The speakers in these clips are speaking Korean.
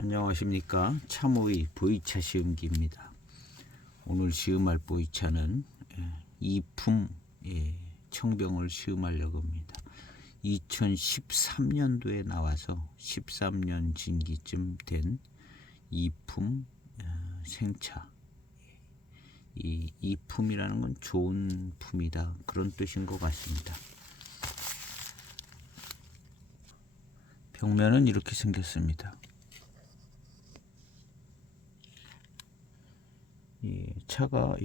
안녕하십니까. 참오이 보이차 시음기입니다. 오늘 시음할 보이차는 이품 청병을 시음하려고 합니다. 2013년도에 나와서 13년 진기쯤 된 이품 생차. 이 이품이라는 건 좋은 품이다, 그런 뜻인 것 같습니다. 벽면은 이렇게 생겼습니다. 차가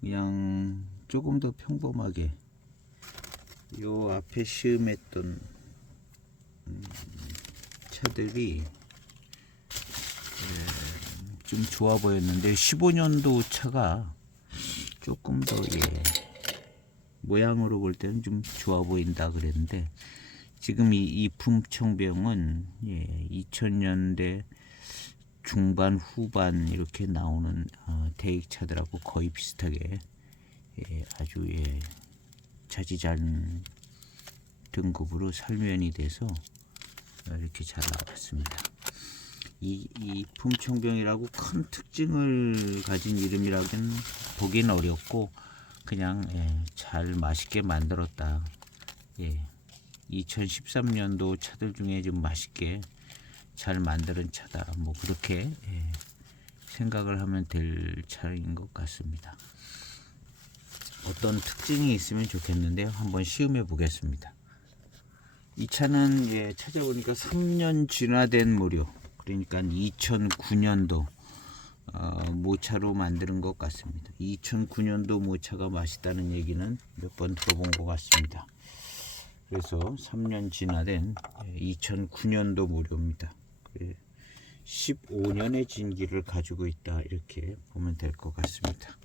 그냥 조금 더 평범하게 요 앞에 시음했던 차들이 좀 좋아 보였는데 15년도 차가 조금 더 모양으로 볼 때는 좀 좋아 보인다 그랬는데, 지금 이 이품 청병은 2000년대 중반 후반 이렇게 나오는 대익차들하고 거의 비슷하게 아주 자지잘 등급으로 설면이 돼서 이렇게 잘 나왔습니다. 이 품청병이라고 큰 특징을 가진 이름이라고는 보기는 어렵고, 그냥 잘 맛있게 만들었다. 2013년도 차들 중에 좀 맛있게 잘 만드는 차다, 뭐 그렇게 생각을 하면 될 차인 것 같습니다. 어떤 특징이 있으면 좋겠는데요, 한번 시음해 보겠습니다. 이 차는 찾아보니까 3년 진화된 모료, 그러니까 2009년도 모차로 만드는 것 같습니다. 2009년도 모차가 맛있다는 얘기는 몇 번 들어본 것 같습니다. 그래서 3년 진화된 2009년도 모료입니다. 15년의 진기를 가지고 있다, 이렇게 보면 될 것 같습니다.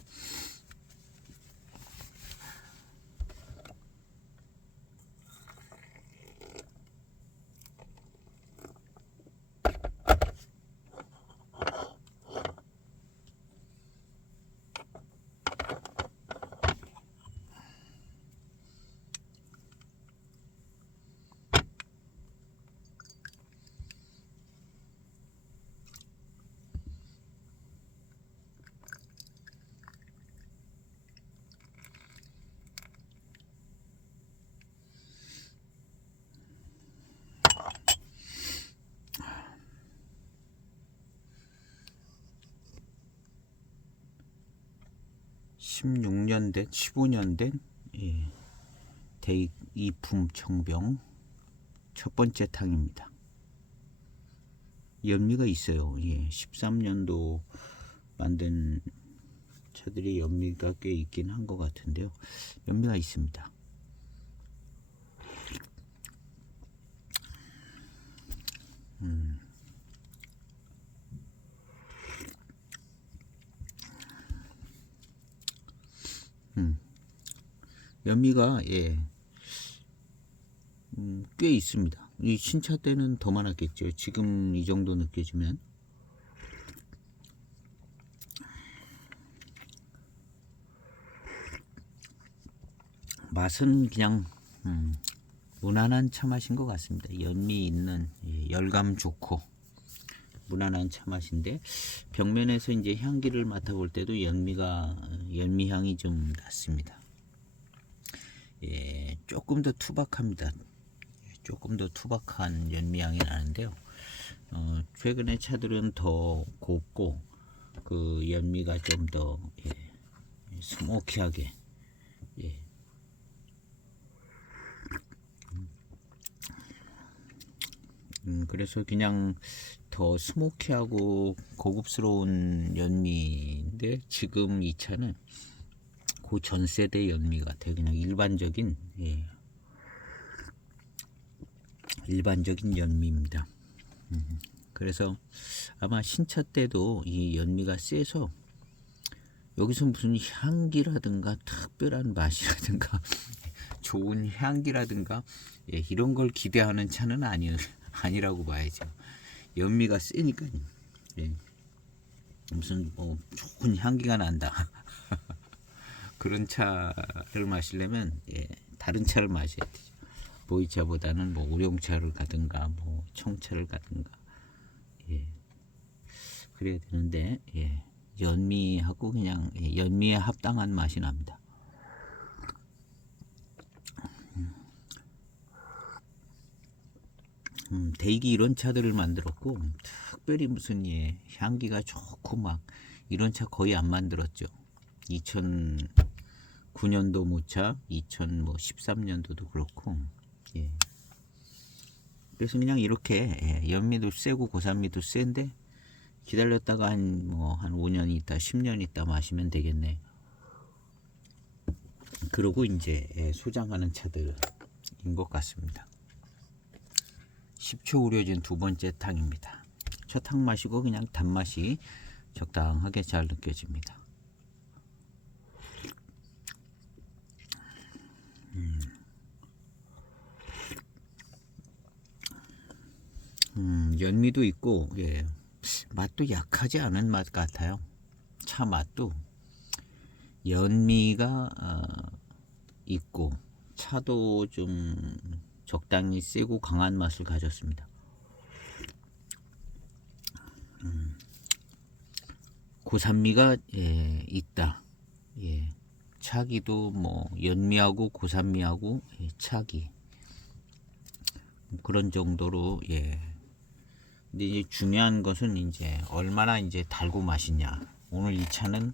(16년) 된 15년 된 대익 이품 청병 첫 번째 탕입니다. 연미가 있어요. 13년도 만든 차들이 연미가 꽤 있긴 한 것 같은데요, 연미가 있습니다. 연미가 꽤 있습니다. 이 신차 때는 더 많았겠죠. 지금 이 정도 느껴지면. 맛은 그냥 무난한 차 맛인 것 같습니다. 연미 있는, 열감 좋고 무난한 차 맛인데, 벽면에서 이제 향기를 맡아볼 때도 연미 향이 좀 났습니다. 조금 더 투박합니다. 조금 더 투박한 연미 향이 나는데요, 최근의 차들은 더 곱고 그 연미가 좀 더 스모키하게, 그래서 그냥 더 스모키하고 고급스러운 연미인데, 지금 이 차는 그 전 세대 연미 같아요. 그냥 일반적인 연미입니다. 그래서 아마 신차 때도 이 연미가 세서 여기서 무슨 향기라든가 특별한 맛이라든가 좋은 향기라든가 이런 걸 기대하는 차는 아니라고 봐야죠. 연미가 세니까 무슨 좋은 향기가 난다 그런 차를 마시려면 다른 차를 마셔야 되죠. 보이차보다는 우룡차를 가든가 청차를 가든가 예. 그래야 되는데 예. 연미하고 그냥 연미에 합당한 맛이 납니다. 대기 이런 차들을 만들었고 특별히 무슨 향기가 좋고 막 이런 차 거의 안 만들었죠. 2009년도 모차, 2013년도도 그렇고 예. 그래서 그냥 이렇게 연미도 세고 고산미도 센데 기다렸다가 한 5년 있다 10년 있다 마시면 되겠네. 그러고 이제 소장하는 차들인 것 같습니다. 10초 우려진 두 번째 탕입니다. 첫 탕 마시고 그냥 단맛이 적당하게 잘 느껴집니다. 연미도 있고 예. 맛도 약하지 않은 맛 같아요. 차 맛도 연미가 있고 차도 좀 적당히 세고 강한 맛을 가졌습니다. 고산미가 있다. 예. 차기도 뭐 연미하고 고산미하고 차기 그런 정도로 예. 근데 이제 중요한 것은 이제 얼마나 이제 달고 맛있냐. 오늘 이 차는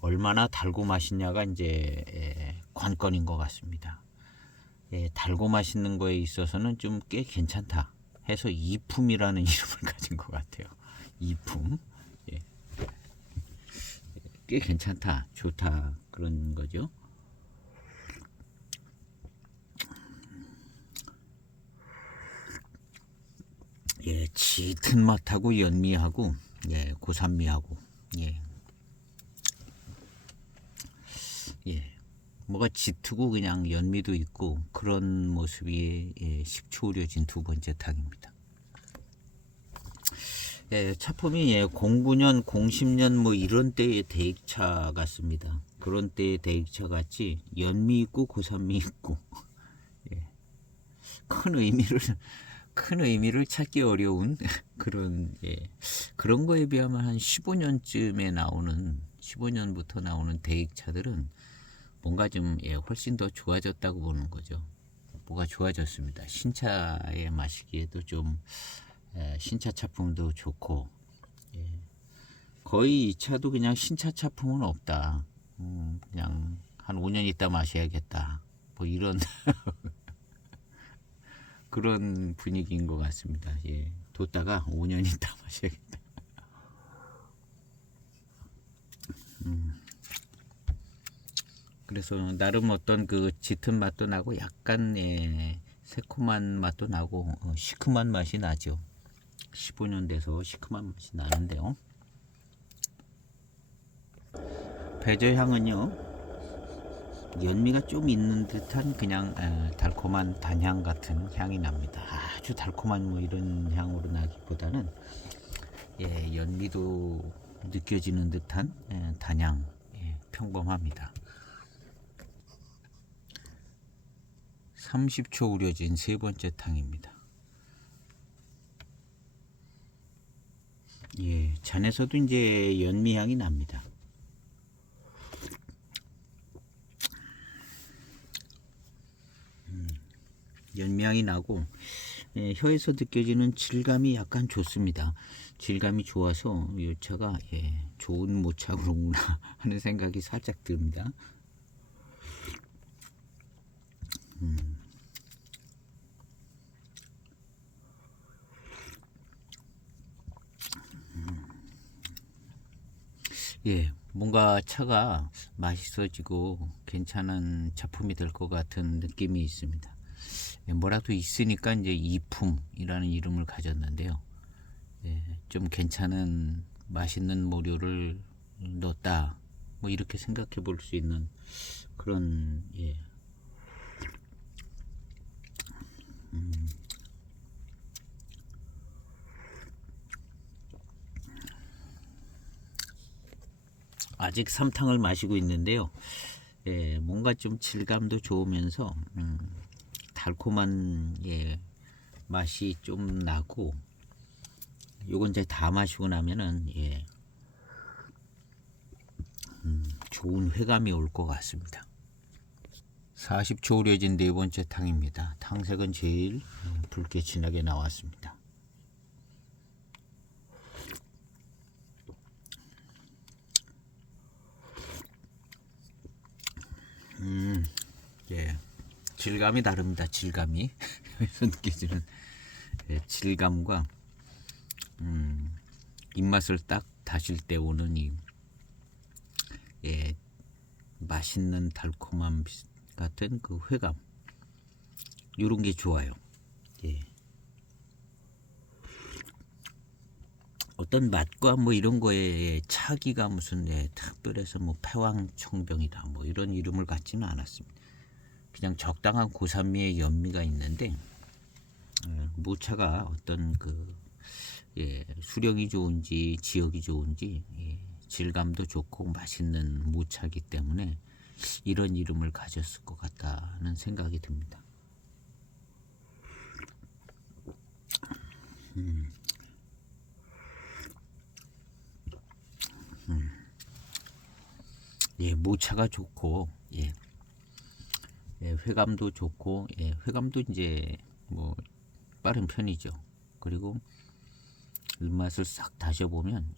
얼마나 달고 맛있냐가 이제 관건인 것 같습니다. 달고 맛있는 거에 있어서는 좀 꽤 괜찮다 해서 이품이라는 이름을 가진 것 같아요. 이품. 예. 꽤 괜찮다, 좋다 그런 거죠. 예, 짙은 맛하고 연미하고 고산미하고 예. 뭐가 짙고 그냥 연미도 있고 그런 모습이 10초 우려진 두 번째 탕입니다. 차품이 09년, 010년 뭐 이런 때의 대익차 같습니다. 그런 때의 대익차 같이 연미 있고 고산미 있고 큰 의미를 찾기 어려운 그런 거에 비하면 한 15년부터 나오는 대익차들은 뭔가 좀 훨씬 더 좋아졌다고 보는 거죠. 뭐가 좋아졌습니다. 신차에 마시기에도 좀 신차 차품도 좋고 거의 이 차도 그냥 신차 차품은 없다. 그냥 한 5년 있다 마셔야겠다. 뭐 이런 그런 분위기인 것 같습니다. 예, 뒀다가 5년 있다 마셔야겠다. 그래서 나름 어떤 그 짙은 맛도 나고 약간 새콤한 맛도 나고 시큼한 맛이 나죠. 15년 돼서 시큼한 맛이 나는데요. 배저향은요 연미가 좀 있는 듯한 그냥 달콤한 단향 같은 향이 납니다. 아주 달콤한 뭐 이런 향으로 나기보다는 연미도 느껴지는 듯한 단향 평범합니다. 30초 우려진 세 번째 탕입니다. 잔에서도 이제 연미향이 납니다. 연미향이 나고 혀에서 느껴지는 질감이 약간 좋습니다. 질감이 좋아서 이 차가 좋은 모차구나 하는 생각이 살짝 듭니다. 뭔가 차가 맛있어지고 괜찮은 작품이 될 것 같은 느낌이 있습니다. 뭐라도 있으니까 이제 이품이라는 이름을 가졌는데요. 좀 괜찮은 맛있는 모료를 넣었다. 뭐 이렇게 생각해 볼 수 있는 그런 아직 3탕을 마시고 있는데요. 뭔가 좀 질감도 좋으면서 달콤한 맛이 좀 나고 요건 이제 다 마시고 나면은 좋은 회감이 올 것 같습니다. 40초 우려진 네 번째 탕입니다. 탕색은 제일 붉게 진하게 나왔습니다. 질감이 다릅니다. 질감이 여기서 느껴지는 질감과 입맛을 딱 다실 때 오는 이 맛있는 달콤함 같은 그 회감, 이런 게 좋아요. 어떤 맛과 뭐 이런 거에 차기가 무슨 특별해서 뭐 패왕청병이다 뭐 이런 이름을 갖지는 않았습니다. 그냥 적당한 고산미의 연미가 있는데 무차가 어떤 그 수령이 좋은지 지역이 좋은지 질감도 좋고 맛있는 무차기 때문에 이런 이름을 가졌을 것 같다는 생각이 듭니다. 무차가 좋고 회감도 좋고 회감도 이제 뭐 빠른 편이죠. 그리고 입맛을 싹 다셔보면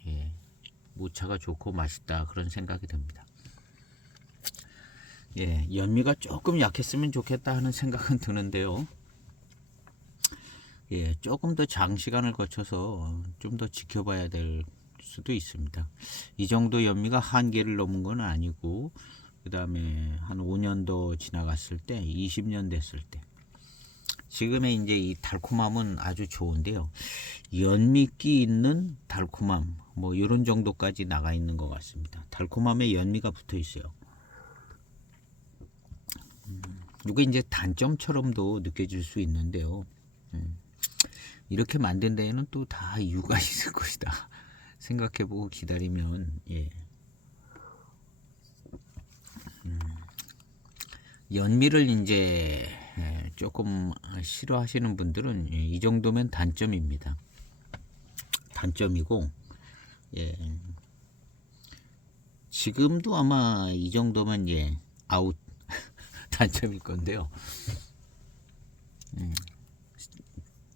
무차가 좋고 맛있다 그런 생각이 듭니다. 연미가 조금 약했으면 좋겠다 하는 생각은 드는데요. 조금 더 장시간을 거쳐서 좀 더 지켜봐야 될 수도 있습니다. 이 정도 연미가 한계를 넘은 건 아니고 그 다음에 한 5년 더 지나갔을 때 20년 됐을 때 지금의 이제 이 달콤함은 아주 좋은데요. 연미기 있는 달콤함 뭐 이런 정도까지 나가 있는 것 같습니다. 달콤함에 연미가 붙어 있어요. 이게 이제 단점처럼도 느껴질 수 있는데요. 이렇게 만든 데에는 또 다 이유가 있을 것이다 생각해보고 기다리면 연미를 이제 조금 싫어하시는 분들은 이 정도면 단점입니다. 단점이고 지금도 아마 이 정도면 아웃 단점일 건데요.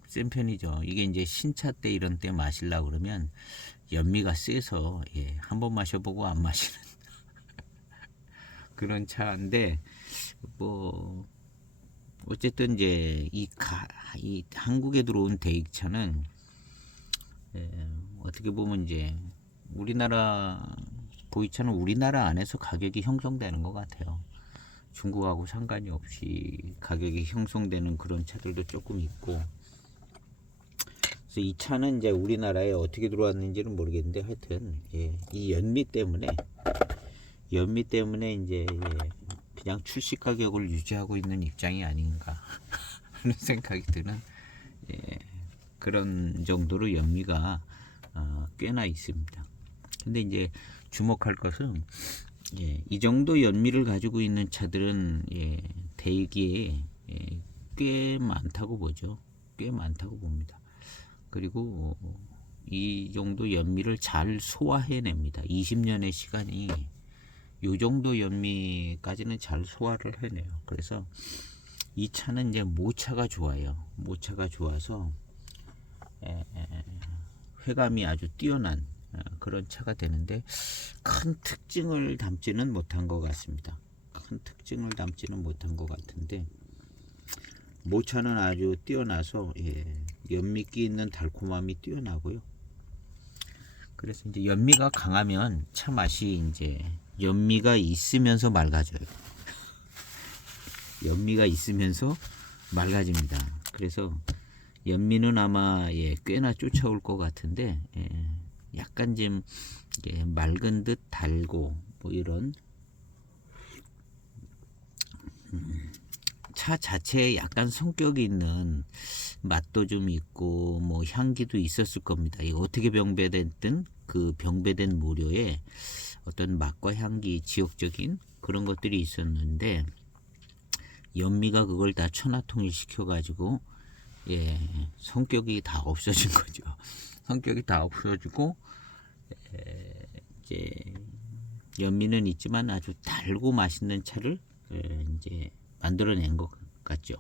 센 편이죠. 이게 이제 신차 때 이런 때 마시려고 그러면 연미가 세서 한번 마셔보고 안 마시는 그런 차인데 뭐 어쨌든 이제 이 한국에 들어온 대익차는 어떻게 보면 이제 우리나라 보이차는 우리나라 안에서 가격이 형성되는 것 같아요. 중국하고 상관이 없이 가격이 형성되는 그런 차들도 조금 있고, 그래서 이 차는 이제 우리나라에 어떻게 들어왔는지는 모르겠는데 하여튼 이 연미 때문에 이제 그냥 출시 가격을 유지하고 있는 입장이 아닌가 하는 생각이 드는 그런 정도로 연미가 꽤나 있습니다. 근데 이제 주목할 것은 이 정도 연미를 가지고 있는 차들은 대기에 꽤 많다고 보죠. 꽤 많다고 봅니다. 그리고 이 정도 연미를 잘 소화해냅니다. 20년의 시간이 요 정도 연미까지는 잘 소화를 해내요. 그래서 이 차는 이제 모차가 좋아요. 모차가 좋아서 회감이 아주 뛰어난 그런 차가 되는데 큰 특징을 담지는 못한 것 같습니다. 큰 특징을 담지는 못한 것 같은데 모차는 아주 뛰어나서 연미기 있는 달콤함이 뛰어나고요. 그래서 이제 연미가 강하면 차 맛이 이제 연미가 있으면서 맑아져요. 연미가 있으면서 맑아집니다. 그래서 연미는 아마 꽤나 쫓아올 것 같은데 약간 좀 맑은 듯 달고 뭐 이런 차 자체에 약간 성격이 있는 맛도 좀 있고 뭐 향기도 있었을 겁니다. 이거 어떻게 병배됐든 그 병배된 모료에 어떤 맛과 향기, 지역적인 그런 것들이 있었는데 연미가 그걸 다 천하통일 시켜가지고 성격이 다 없어진 거죠. 성격이 다 없어지고 이제 연미는 있지만 아주 달고 맛있는 차를 이제 만들어낸 것 같죠.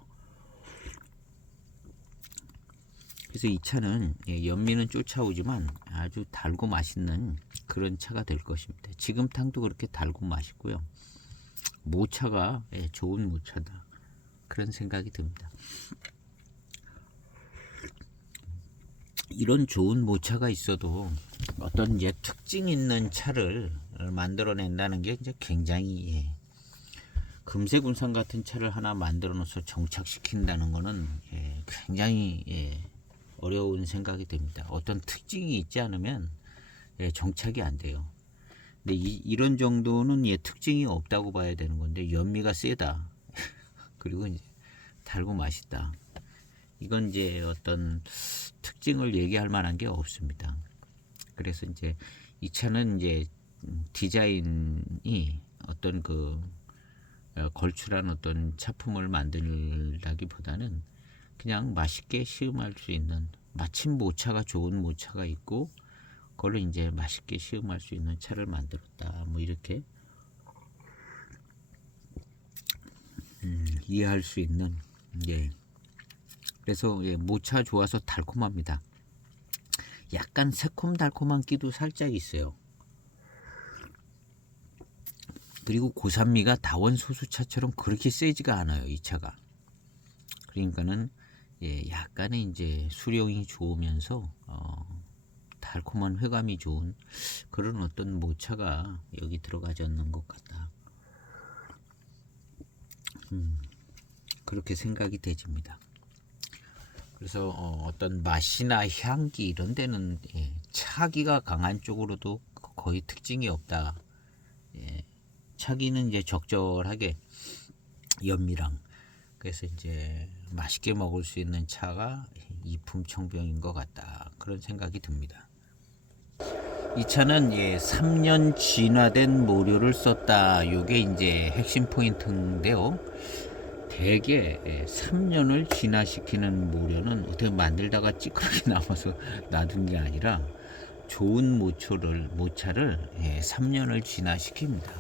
그래서 이 차는 연미는 쫓아오지만 아주 달고 맛있는 그런 차가 될 것입니다. 지금탕도 그렇게 달고 맛있고요. 모차가 좋은 모차다, 그런 생각이 듭니다. 이런 좋은 모차가 있어도 어떤 이제 특징 있는 차를 만들어낸다는 게 이제 굉장히 금세군산 같은 차를 하나 만들어 놓아서 정착시킨다는 거는 굉장히 어려운 생각이 됩니다. 어떤 특징이 있지 않으면 정착이 안 돼요. 근데 이런 정도는 특징이 없다고 봐야 되는 건데, 연미가 세다 그리고 이제 달고 맛있다, 이건 이제 어떤 특징을 얘기할 만한 게 없습니다. 그래서 이제 이 차는 이제 디자인이 어떤 걸출한 어떤 차품을 만들다기보다는 그냥 맛있게 시음할 수 있는, 마침 모차가 좋은 모차가 있고 그걸로 이제 맛있게 시음할 수 있는 차를 만들었다, 뭐 이렇게 이해할 수 있는. 그래서 모차 좋아서 달콤합니다. 약간 새콤달콤한 끼도 살짝 있어요. 그리고 고산미가 다원 소수차처럼 그렇게 세지가 않아요, 이 차가. 그러니까는 약간의 이제 수령이 좋으면서 달콤한 회감이 좋은 그런 어떤 모차가 여기 들어가지 않는 것 같다, 그렇게 생각이 되집니다. 그래서 어떤 맛이나 향기 이런 데는 차기가 강한 쪽으로도 거의 특징이 없다. 차기는 이제 적절하게 연미랑, 그래서 이제 맛있게 먹을 수 있는 차가 이품청병인 것 같다, 그런 생각이 듭니다. 이 차는 3년 진화된 모료를 썼다. 요게 이제 핵심 포인트인데요. 대개 3년을 진화시키는 모료는 어떻게 만들다가 찌그러기 남아서 놔둔 게 아니라 좋은 모차를 3년을 진화시킵니다.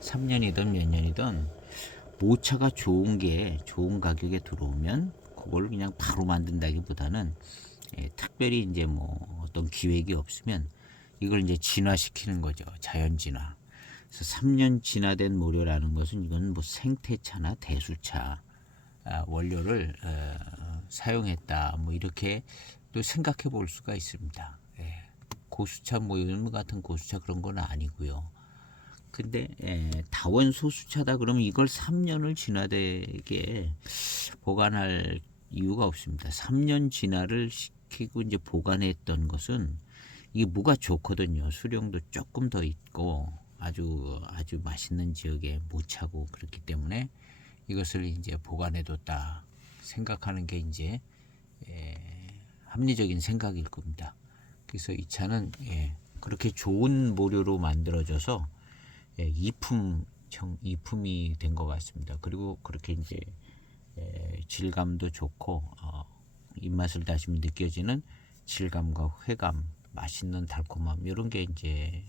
3년이든 몇 년이든 모차가 좋은 게 좋은 가격에 들어오면 그걸 그냥 바로 만든다기보다는 특별히 이제 뭐 어떤 기획이 없으면 이걸 이제 진화시키는 거죠. 자연 진화. 그래서 3년 진화된 모료라는 것은 이건 뭐 생태차나 대수차 원료를 사용했다, 뭐 이렇게 또 생각해 볼 수가 있습니다. 고수차 뭐 이런 같은 고수차 그런 건 아니고요. 근데 다원 소수차다 그러면 이걸 3년을 진화되게 보관할 이유가 없습니다. 3년 진화를 시키고 이제 보관했던 것은 이게 무가 좋거든요. 수령도 조금 더 있고 아주 맛있는 지역에 모차고, 그렇기 때문에 이것을 이제 보관해뒀다 생각하는 게 이제 합리적인 생각일 겁니다. 그래서 이 차는 그렇게 좋은 모료로 만들어져서 이품이 된 것 같습니다. 그리고 그렇게 이제 질감도 좋고 입맛을 다시면 느껴지는 질감과 회감, 맛있는 달콤함, 이런 게 이제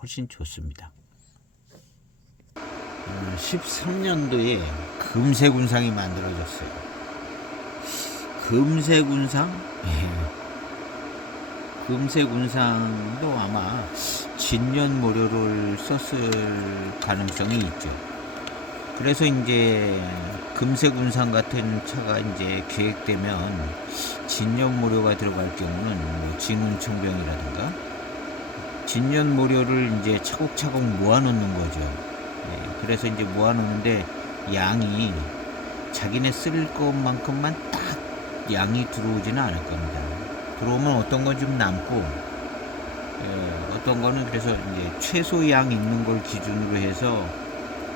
훨씬 좋습니다. 13년도에 금세군상이 만들어졌어요. 금세군상? 금세군상도 아마 진년 모료를 썼을 가능성이 있죠. 그래서 이제 금세군상 같은 차가 이제 계획되면 진년 모료가 들어갈 경우는 뭐 진운청병이라든가 진년 모료를 이제 차곡차곡 모아놓는 거죠. 그래서 이제 모아놓는데 양이 자기네 쓸 것만큼만 딱 양이 들어오지는 않을 겁니다. 들어오면 어떤 건 좀 남고, 어떤 거는 그래서 이제 최소 양 있는 걸 기준으로 해서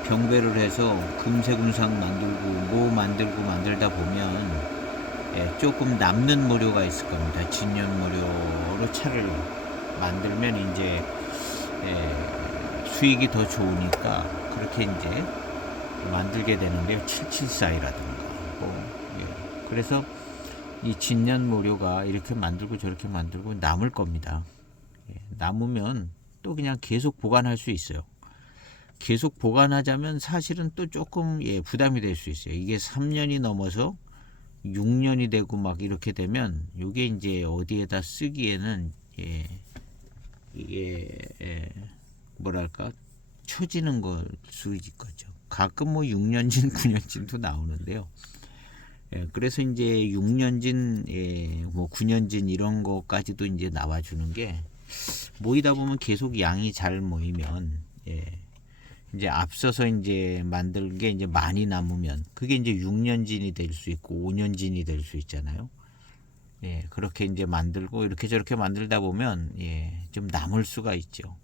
병배를 해서 금세군상 만들고 뭐 만들다 보면 조금 남는 모료가 있을 겁니다. 진년 모료로 차를 만들면 이제 수익이 더 좋으니까 그렇게 이제 만들게 되는데요. 774이라든가 그래서 이 진년 모료가 이렇게 만들고 저렇게 만들고 남을 겁니다. 남으면 또 그냥 계속 보관할 수 있어요. 계속 보관하자면 사실은 또 조금 부담이 될 수 있어요. 이게 3년이 넘어서 6년이 되고 막 이렇게 되면 이게 이제 어디에다 쓰기에는 이게 뭐랄까 처지는 걸 수 있겠죠. 가끔 뭐 6년진 9년진도 나오는데요. 그래서 이제 6년진 뭐 9년진 이런 거까지도 이제 나와주는 게 모이다 보면 계속 양이 잘 모이면 이제 앞서서 이제 만든 게 이제 많이 남으면 그게 이제 6년진이 될 수 있고 5년진이 될 수 있잖아요. 그렇게 이제 만들고 이렇게 저렇게 만들다 보면 좀 남을 수가 있죠.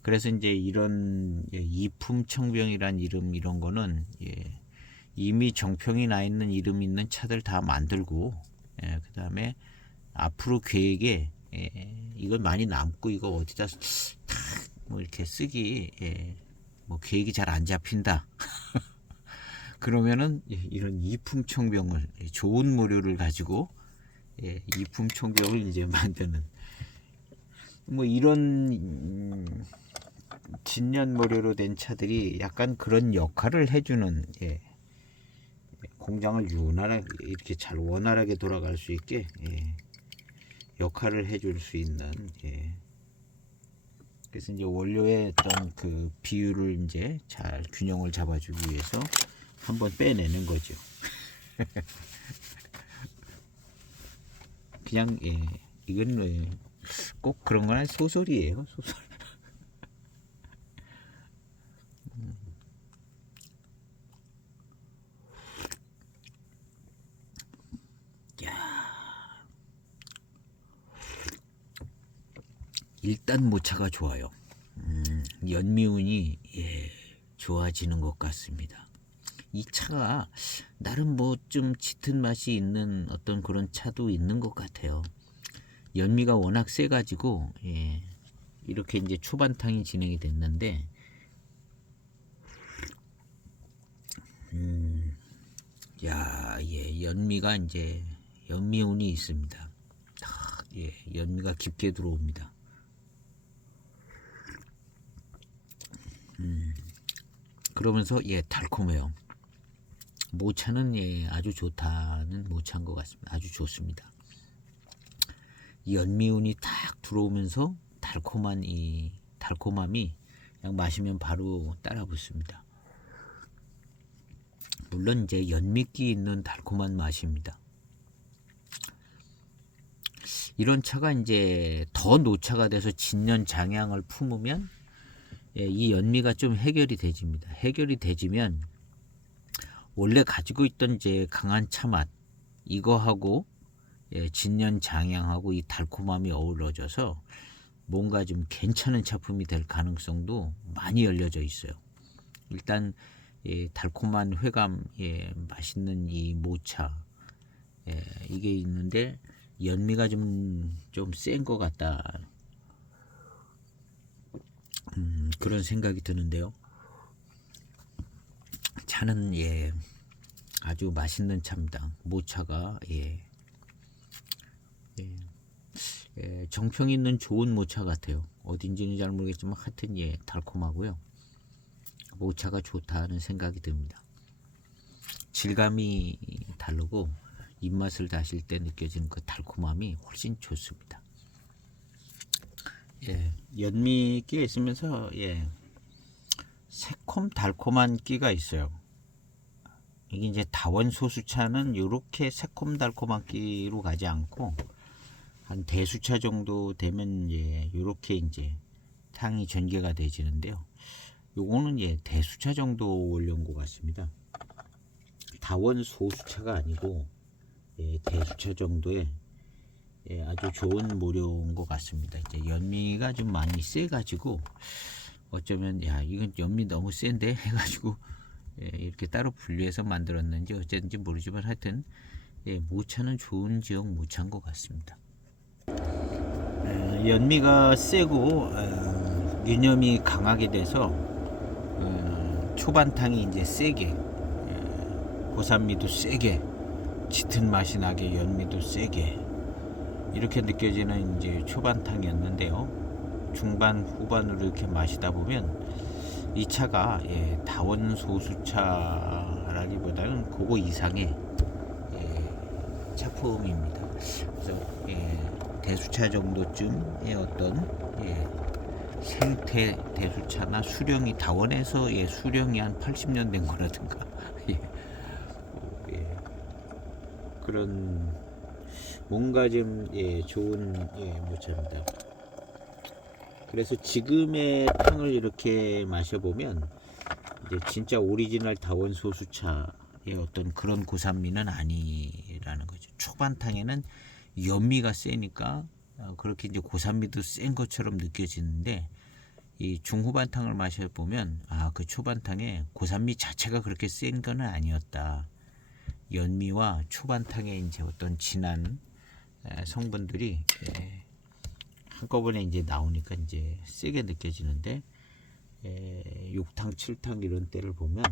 그래서 이제 이런 이품청병이란 이름 이런 거는 이미 정평이 나 있는 이름 있는 차들 다 만들고 그 다음에 앞으로 계획에 이걸 많이 남고 이거 어디다 뭐 이렇게 쓰기 뭐 계획이 잘 안 잡힌다. 그러면은 이런 이품청병을 좋은 모료를 가지고 이품청병을 이제 만드는 뭐 이런 진년 모료로 된 차들이 약간 그런 역할을 해주는 공장을 원활하게 이렇게 잘 원활하게 돌아갈 수 있게 역할을 해줄 수 있는 그래서 이제 원료의 어떤 그 비율을 이제 잘 균형을 잡아주기 위해서 한번 빼내는 거죠. 그냥 이건 꼭 그런 건 아니 소설이에요. 소설. 일단 모차가 좋아요. 연미운이 좋아지는 것 같습니다. 이 차가 나름 뭐 좀 짙은 맛이 있는 어떤 그런 차도 있는 것 같아요. 연미가 워낙 세가지고 이렇게 이제 초반탕이 진행이 됐는데 연미가 이제 연미운이 있습니다. 연미가 깊게 들어옵니다. 그러면서 달콤해요. 모차는 아주 좋다는 모차인 것 같습니다. 아주 좋습니다. 연미운이 딱 들어오면서 달콤한 이 달콤함이 그냥 마시면 바로 따라 붙습니다. 물론 이제 연미기 있는 달콤한 맛입니다. 이런 차가 이제 더 노차가 돼서 진년 장향을 품으면 이 연미가 좀 해결이 되집니다. 해결이 되지면 원래 가지고 있던 이제 강한 차맛 이거하고 진년 장향하고 이 달콤함이 어우러져서 뭔가 좀 괜찮은 차품이 될 가능성도 많이 열려져 있어요. 일단 달콤한 회감, 맛있는 이 모차 이게 있는데 연미가 좀 센 것 같다. 그런 생각이 드는데요. 차는 아주 맛있는 차입니다. 모차가 정평 있는 좋은 모차 같아요. 어딘지는 잘 모르겠지만 하여튼 달콤하고요. 모차가 좋다는 생각이 듭니다. 질감이 다르고 입맛을 다실 때 느껴지는 그 달콤함이 훨씬 좋습니다. 연미기가 있으면서 새콤 달콤한 끼가 있어요. 이게 이제 다원 소수차는 이렇게 새콤 달콤한 끼로 가지 않고 한 대수차 정도 되면 이렇게 이제 탕이 전개가 되지는데요. 요거는 대수차 정도 올려온 것 같습니다. 다원 소수차가 아니고 대수차 정도의 아주 좋은 모료인 것 같습니다. 이제 연미가 좀 많이 세가지고 어쩌면 이건 연미 너무 센데 해가지고 이렇게 따로 분리해서 만들었는지 어쨌든지 모르지만 하여튼 모차는 좋은 지역 모차인 것 같습니다. 연미가 세고 유념이 강하게 돼서 초반탕이 이제 세게 고산미도 세게 짙은 맛이 나게 연미도 세게 이렇게 느껴지는 이제 초반탕이었는데요. 중반 후반으로 이렇게 마시다 보면 이 차가 다원 소수차라기보다는 그거 이상의 차품입니다. 그래서 대수차 정도쯤의 어떤 생태 대수차나 수령이 다원에서 수령이 한 80년 된 거라든가 그런 뭔가 좀 좋은 모차입니다. 그래서 지금의 탕을 이렇게 마셔보면 이제 진짜 오리지널 다원 소수차의 어떤 그런 고산미는 아니라는 거죠. 초반 탕에는 연미가 세니까 그렇게 이제 고산미도 센 것처럼 느껴지는데 이 중후반 탕을 마셔보면 그 초반 탕에 고산미 자체가 그렇게 센 거는 아니었다. 연미와 초반 탕에 이제 어떤 진한 성분들이 한꺼번에 이제 나오니까 이제 세게 느껴지는데 6탕, 7탕 이런 때를 보면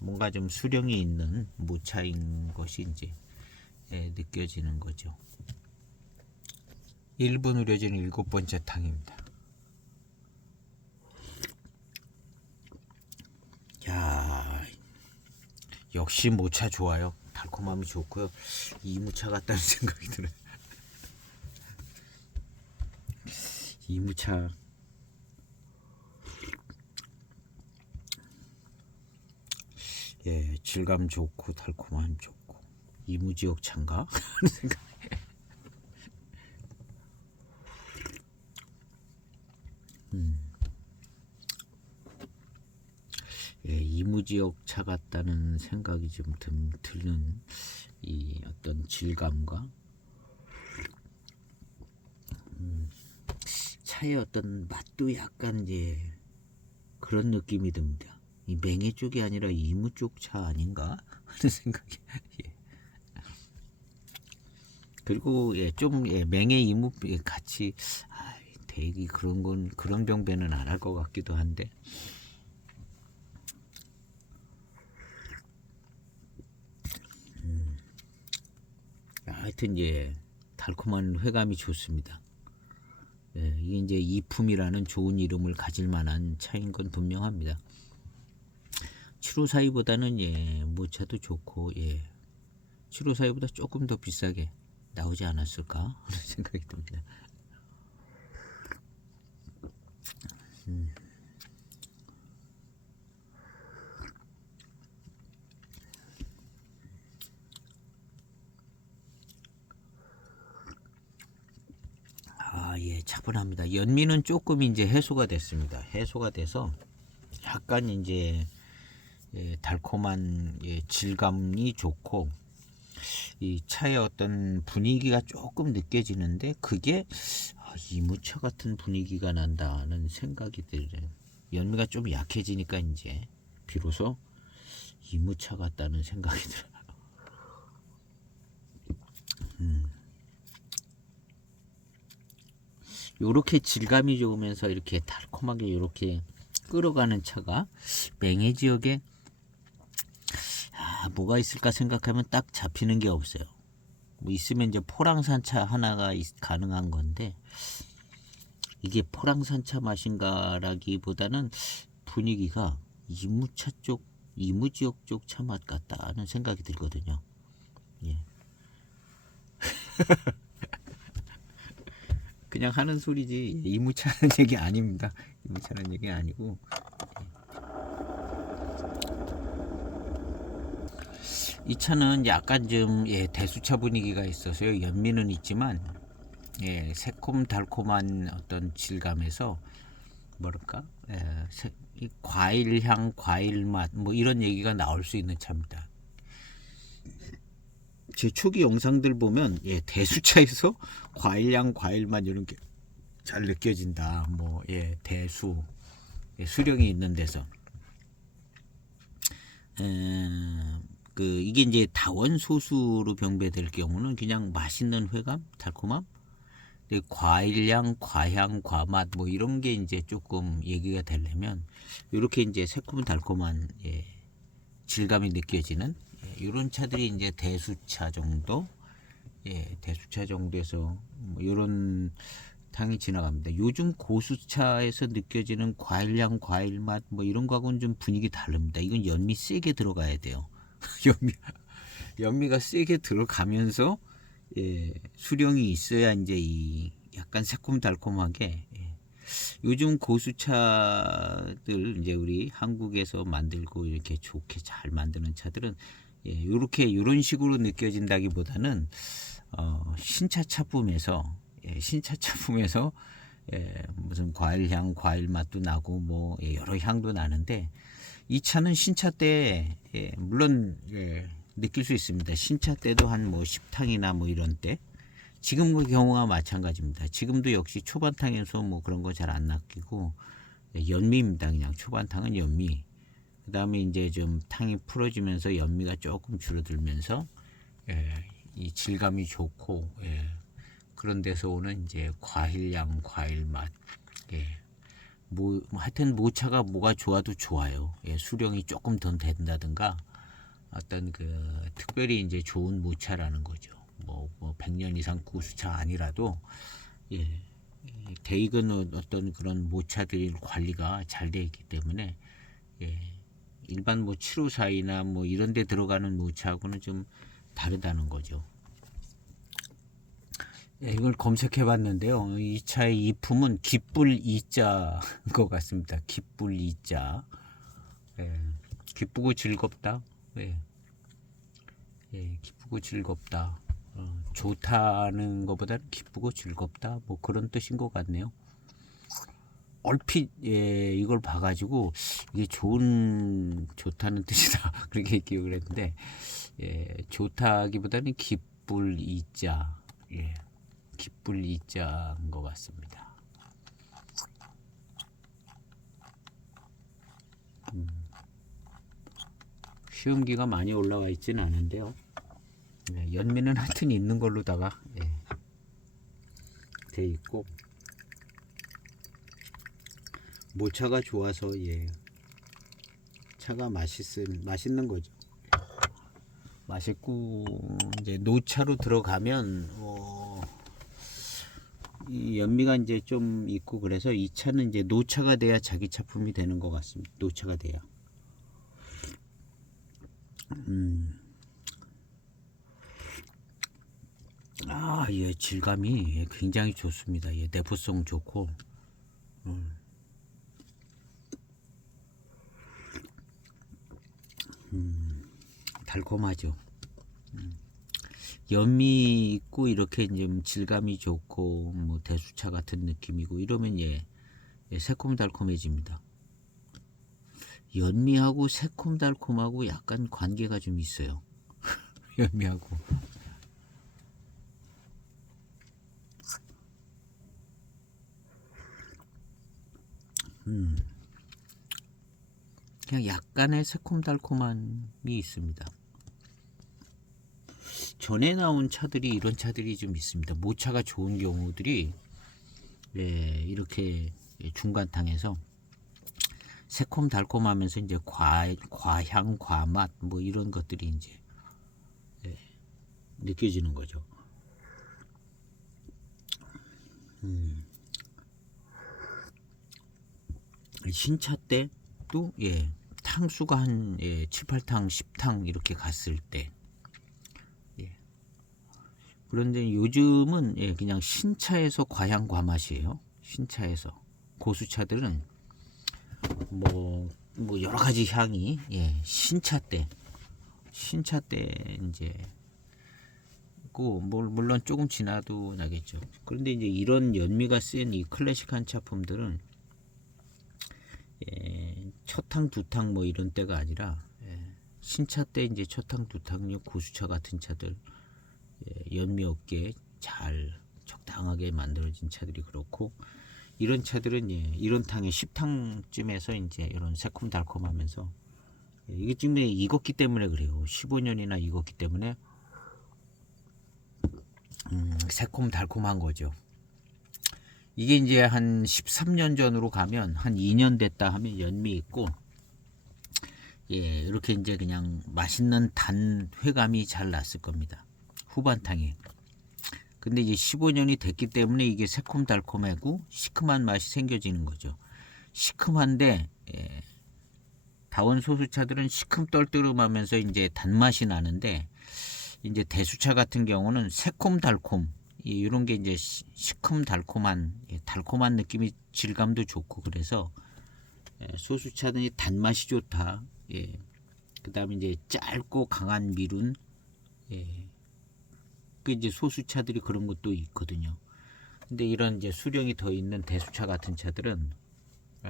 뭔가 좀 수령이 있는 모차인 것이 이제 느껴지는 거죠. 1분 우려지는 7번째 탕입니다. 야, 역시 모차 좋아요. 달콤함이 좋고요. 이무차 같다는 생각이 들어요. 이무차 질감 좋고 달콤함 좋고 이무지역 차인가 하는 생각이. 이무지역 차 같다는 생각이 좀 드는 이 어떤 질감과 차의 어떤 맛도 약간 이제 그런 느낌이 듭니다. 이 맹해 쪽이 아니라 이무 쪽 차 아닌가 하는 생각이. 그리고 좀 맹해 이무 같이 대기 그런 건 그런 병배는 안 할 것 같기도 한데. 하여튼 달콤한 회감이 좋습니다. 이게 이제 이품이라는 좋은 이름을 가질 만한 차인 건 분명합니다. 754보다는 모차도 좋고 754보다 조금 더 비싸게 나오지 않았을까 하는 생각이 듭니다. 차분합니다. 연미는 조금 이제 해소가 됐습니다. 해소가 돼서 약간 이제 달콤한 질감이 좋고 이 차의 어떤 분위기가 조금 느껴지는데 그게 이무차 같은 분위기가 난다는 생각이 들어요. 연미가 좀 약해지니까 이제 비로소 이무차 같다는 생각이 들어요. 요렇게 질감이 좋으면서 이렇게 달콤하게 요렇게 끌어가는 차가 맹해 지역에 뭐가 있을까 생각하면 딱 잡히는 게 없어요. 뭐 있으면 이제 포랑산차 하나가 가능한 건데 이게 포랑산차 맛인가라기보다는 분위기가 이무차 쪽, 이무지역 쪽 차 맛 같다는 생각이 들거든요. 그냥 하는 소리지 이무차는 얘기 아닙니다. 이무차는 얘기 아니고 이 차는 약간 좀 대수차 분위기가 있어서요. 연미는 있지만 새콤달콤한 어떤 질감에서 뭐랄까 이 과일향, 과일맛 뭐 이런 얘기가 나올 수 있는 차입니다. 제 초기 영상들 보면 대수차에서 과일향, 과일맛 이런 게 잘 느껴진다. 뭐 대수 수령이 있는 데서 이게 이제 다원 소수로 병배될 경우는 그냥 맛있는 회감, 달콤함, 과일향, 과향, 과맛 뭐 이런 게 이제 조금 얘기가 되려면 이렇게 이제 새콤달콤한 질감이 느껴지는 이런 차들이 이제 대수차 정도, 대수차 정도에서 뭐 이런 탕이 지나갑니다. 요즘 고수차에서 느껴지는 과일향, 과일 맛 뭐 이런 거하고는 좀 분위기 다릅니다. 이건 연미 세게 들어가야 돼요. 연미가 세게 들어가면서 수령이 있어야 이제 이 약간 새콤달콤하게 요즘 고수차들 이제 우리 한국에서 만들고 이렇게 좋게 잘 만드는 차들은 요렇게 이런 식으로 느껴진다기보다는 신차 차품에서 무슨 과일향, 과일 맛도 나고 뭐 여러 향도 나는데 이 차는 신차 때 물론 느낄 수 있습니다. 신차 때도 한 뭐 10탕이나 뭐 이런 때 지금의 경우와 마찬가지입니다. 지금도 역시 초반탕에서 뭐 그런 거 잘 안 낚이고 연미입니다. 그냥 초반탕은 연미. 그 다음에 이제 좀 탕이 풀어지면서 연미가 조금 줄어들면서 이 질감이 좋고 그런 데서 오는 이제 과일향, 과일 맛. 뭐 하여튼 모차가 뭐가 좋아도 좋아요. 수령이 조금 더 된다든가 어떤 그 특별히 이제 좋은 모차라는 거죠. 뭐 100년 이상 고수차 아니라도 대익은 어떤 그런 모차들 관리가 잘 되어 있기 때문에 일반 뭐 754이나 뭐 이런 데 들어가는 모차하고는 좀 다르다는 거죠. 이걸 검색해 봤는데요. 이 차의 이품은 기쁠 이자인 것 같습니다. 기쁠 이자. 기쁘고 즐겁다. 기쁘고 즐겁다. 좋다는 것보다는 기쁘고 즐겁다. 뭐 그런 뜻인 것 같네요. 얼핏 이걸 봐가지고 이게 좋다는 뜻이다 그렇게 기억을 했는데 좋다기보다는 기쁠 이자. 기쁠 이자인 것 같습니다. 시음기가 많이 올라와 있지는 않은데요. 연미는 하여튼 있는 걸로다가 돼 있고 모차가 좋아서 차가 맛있는 거죠. 맛있고 이제 노차로 들어가면 이 연미가 이제 좀 있고 그래서 이 차는 이제 노차가 돼야 자기 차품이 되는 것 같습니다. 노차가 돼야. 질감이 굉장히 좋습니다. 내포성 좋고, 달콤하죠. 연미 있고 이렇게 좀 질감이 좋고 뭐 대수차 같은 느낌이고 이러면 새콤달콤해집니다. 연미하고 새콤달콤하고 약간 관계가 좀 있어요. 연미하고. 그냥 약간의 새콤달콤함이 있습니다. 전에 나온 차들이 이런 차들이 좀 있습니다. 모차가 좋은 경우들이 이렇게 중간탕에서 새콤달콤하면서 이제 과향, 과맛 뭐 이런 것들이 이제 느껴지는 거죠. 신차 때도 탕수가 한 7, 8탕, 10탕 이렇게 갔을 때 그런데 요즘은 그냥 신차에서 과향 과맛이에요. 신차에서 고수차들은 뭐 여러 가지 향이 신차 때 이제 물론 조금 지나도 나겠죠. 그런데 이제 이런 연미가 센 이 클래식한 차품들은 첫탕 두탕 뭐 이런 때가 아니라 신차 때 이제 첫탕 두탕 고수차 같은 차들 연미 없게 잘 적당하게 만들어진 차들이 그렇고 이런 차들은 이런 탕에 10탕쯤에서 이제 이런 새콤달콤하면서 이게 지금 익었기 때문에 그래요. 15년이나 익었기 때문에 새콤달콤한 거죠. 이게 이제 한 13년 전으로 가면 한 2년 됐다 하면 연미 있고 예, 이렇게 이제 그냥 맛있는 단 회감이 잘 났을 겁니다. 후반탕에. 근데 이제 15년이 됐기 때문에 이게 새콤달콤하고 시큼한 맛이 생겨지는 거죠. 시큼한데 예, 다원 소수차들은 시큼 떨뜨름하면서 이제 단맛이 나는데 이제 대수차 같은 경우는 새콤달콤 이런 게 이제 시큼달콤한 달콤한 느낌이 질감도 좋고 그래서 소수차들이 단맛이 좋다. 예. 그다음에 이제 짧고 강한 미룬 예. 그 이제 소수차들이 그런 것도 있거든요. 근데 이런 이제 수령이 더 있는 대수차 같은 차들은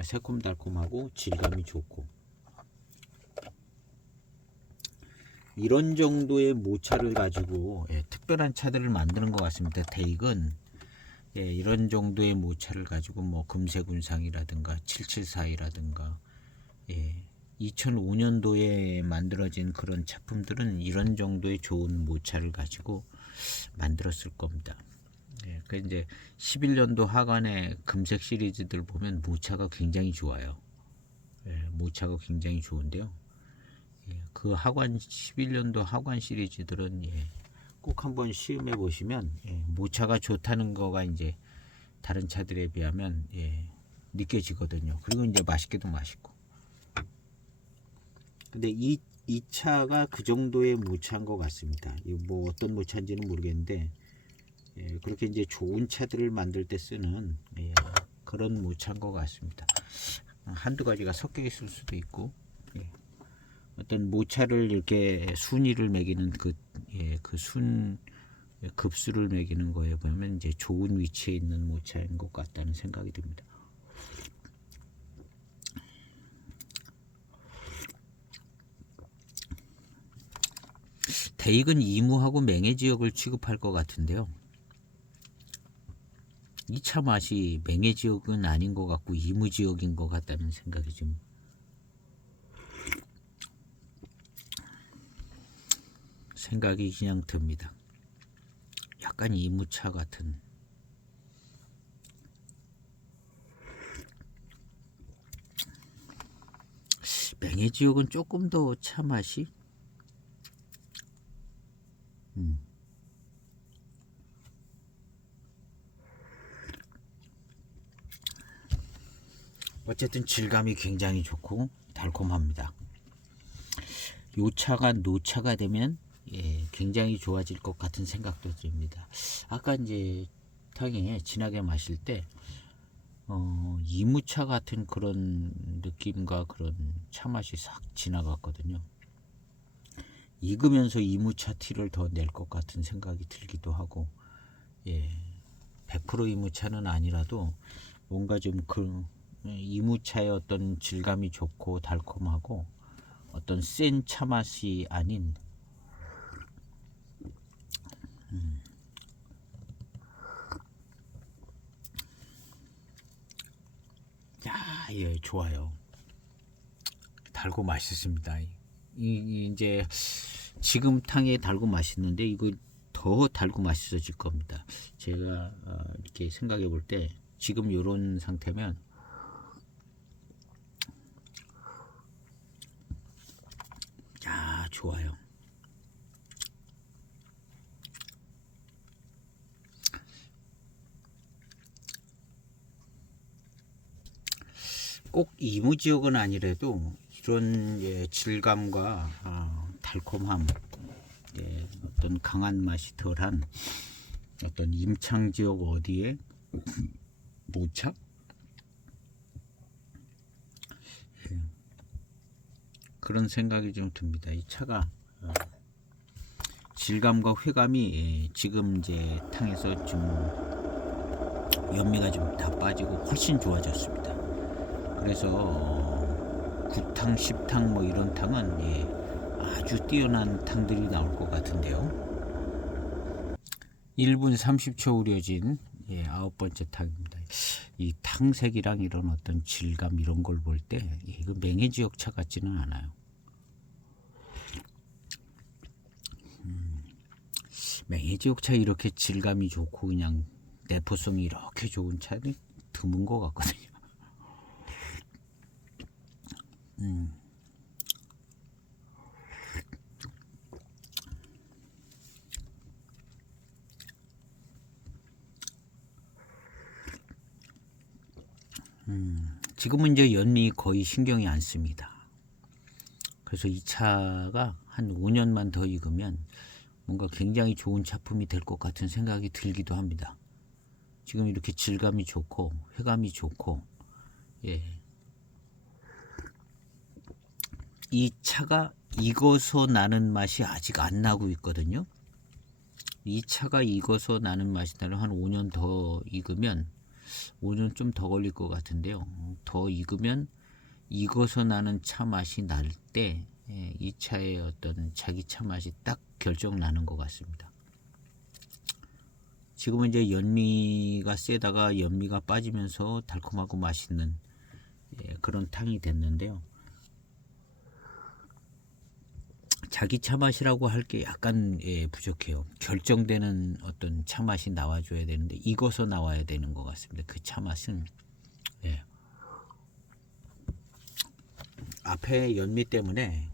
새콤달콤하고 질감이 좋고 이런 정도의 모차를 가지고 특별한 차들을 만드는 것 같습니다. 대익은 이런 정도의 모차를 가지고 뭐 금세군상이라든가 774이라든가 2005년도에 만들어진 그런 작품들은 이런 정도의 좋은 모차를 가지고 만들었을 겁니다. 그 이제 11년도 하관의 금색 시리즈들 보면 모차가 굉장히 좋아요. 모차가 굉장히 좋은데요. 그 하관 11년도 하관 시리즈들은 꼭 한번 시음해 보시면 모차가 좋다는 거가 이제 다른 차들에 비하면 느껴지거든요. 그리고 이제 맛있기도 맛있고. 근데 이 차가 그 정도의 모차인 것 같습니다. 뭐 어떤 모차인지는 모르겠는데 그렇게 이제 좋은 차들을 만들 때 쓰는 그런 모차인 것 같습니다. 한두 가지가 섞여 있을 수도 있고 어떤 모차를 이렇게 순위를 매기는 그순 급수를 매기는 거에 보면 이제 좋은 위치에 있는 모차인 것 같다는 생각이 듭니다. 대익은 이무하고 맹해 지역을 취급할 것 같은데요. 이 차 맛이 맹해 지역은 아닌 것 같고 이무 지역인 것 같다는 생각이 좀 생각이 그냥 듭니다. 약간 이무차 같은. 맹해 지역은 조금 더 차 맛이 어쨌든 질감이 굉장히 좋고 달콤합니다. 요 차가 노차가 되면 굉장히 좋아질 것 같은 생각도 듭니다. 아까 이제 탕에 진하게 마실 때 이무차 같은 그런 느낌과 그런 차 맛이 싹 지나갔거든요. 익으면서 이무차 티를 더 낼 것 같은 생각이 들기도 하고 100% 이무차는 아니라도 뭔가 좀 그 이무차의 어떤 질감이 좋고 달콤하고 어떤 센 차 맛이 아닌 좋아요. 달고 맛있습니다. 이제 지금 탕에 달고 맛있는데 이거 더 달고 맛있어질 겁니다. 제가 이렇게 생각해 볼 때 지금 이런 상태면 좋아요. 꼭 이무 지역은 아니라도 이런 질감과 달콤함, 어떤 강한 맛이 덜한 어떤 임창 지역 어디에 모차? 그런 생각이 좀 듭니다. 이 차가 질감과 회감이 지금 이제 탕에서 좀 연미가 좀 다 빠지고 훨씬 좋아졌습니다. 그래서 9탕, 10탕 뭐 이런 탕은 아주 뛰어난 탕들이 나올 것 같은데요. 1분 30초 우려진 9번째 탕입니다. 이 탕색이랑 이런 어떤 질감 이런 걸 볼 때 이거 맹해 지역차 같지는 않아요. 맹해 지역차 이렇게 질감이 좋고 그냥 내포성이 이렇게 좋은 차는 드문 것 같거든요. 지금은 이제 연미 거의 신경이 안 씁니다. 그래서 이 차가 한 5년만 더 익으면 뭔가 굉장히 좋은 작품이 될 것 같은 생각이 들기도 합니다. 지금 이렇게 질감이 좋고 회감이 좋고, 예. 이 차가 익어서 나는 맛이 아직 안 나고 있거든요. 이 차가 익어서 나는 맛이 나는 한 5년 더 익으면, 5년 좀 더 걸릴 것 같은데요. 더 익으면 익어서 나는 차 맛이 날 때, 이 차의 어떤 자기 차 맛이 딱 결정 나는 것 같습니다. 지금은 이제 연미가 세다가 연미가 빠지면서 달콤하고 맛있는, 그런 탕이 됐는데요. 자기 차 맛이라고 할 게 약간 부족해요. 결정되는 어떤 차 맛이 나와줘야 되는데 익어서 나와야 되는 것 같습니다. 그 차 맛은, 앞에 연미 때문에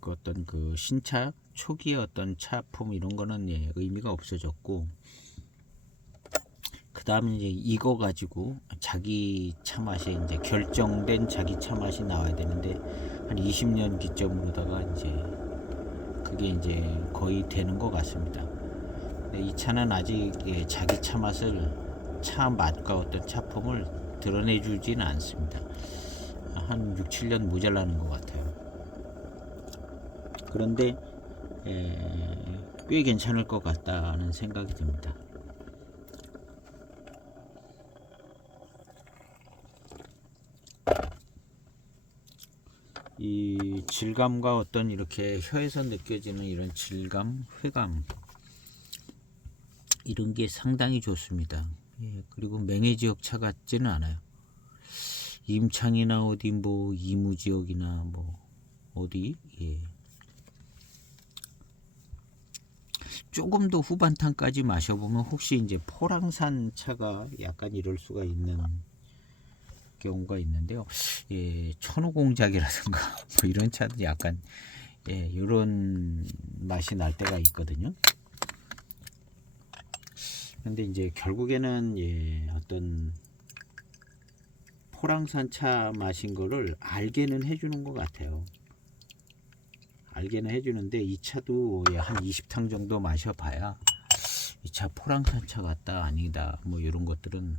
그 어떤 그 신차 초기의 어떤 차품 이런 거는 의미가 없어졌고, 그 다음에 이제 익어가지고 자기 차 맛이 이제 결정된 자기 차 맛이 나와야 되는데 한 20년 기점으로다가 이제 그게 이제 거의 되는 것 같습니다. 근데 이 차는 아직 자기 차 맛을, 차 맛과 어떤 차품을 드러내주지는 않습니다. 한 6, 7년 모자라는 것 같아요. 그런데 꽤 괜찮을 것 같다는 생각이 듭니다. 이 질감과 어떤 이렇게 혀에서 느껴지는 이런 질감, 회감, 이런 게 상당히 좋습니다. 그리고 맹해지역 차 같지는 않아요. 임창이나 어디 뭐 이무지역이나 뭐 어디, 조금 더 후반탕까지 마셔보면 혹시 이제 포랑산 차가 약간 이럴 수가 있는 경우가 있는데요. 천우공작이라든가 뭐 이런 차도 약간 이런 맛이 날 때가 있거든요. 근데 이제 결국에는 어떤 포랑산 차 마신 거를 알게는 해주는 것 같아요. 알게는 해주는데 이 차도 한 20탕 정도 마셔봐야 이 차 포랑산 차 같다 아니다 뭐 이런 것들은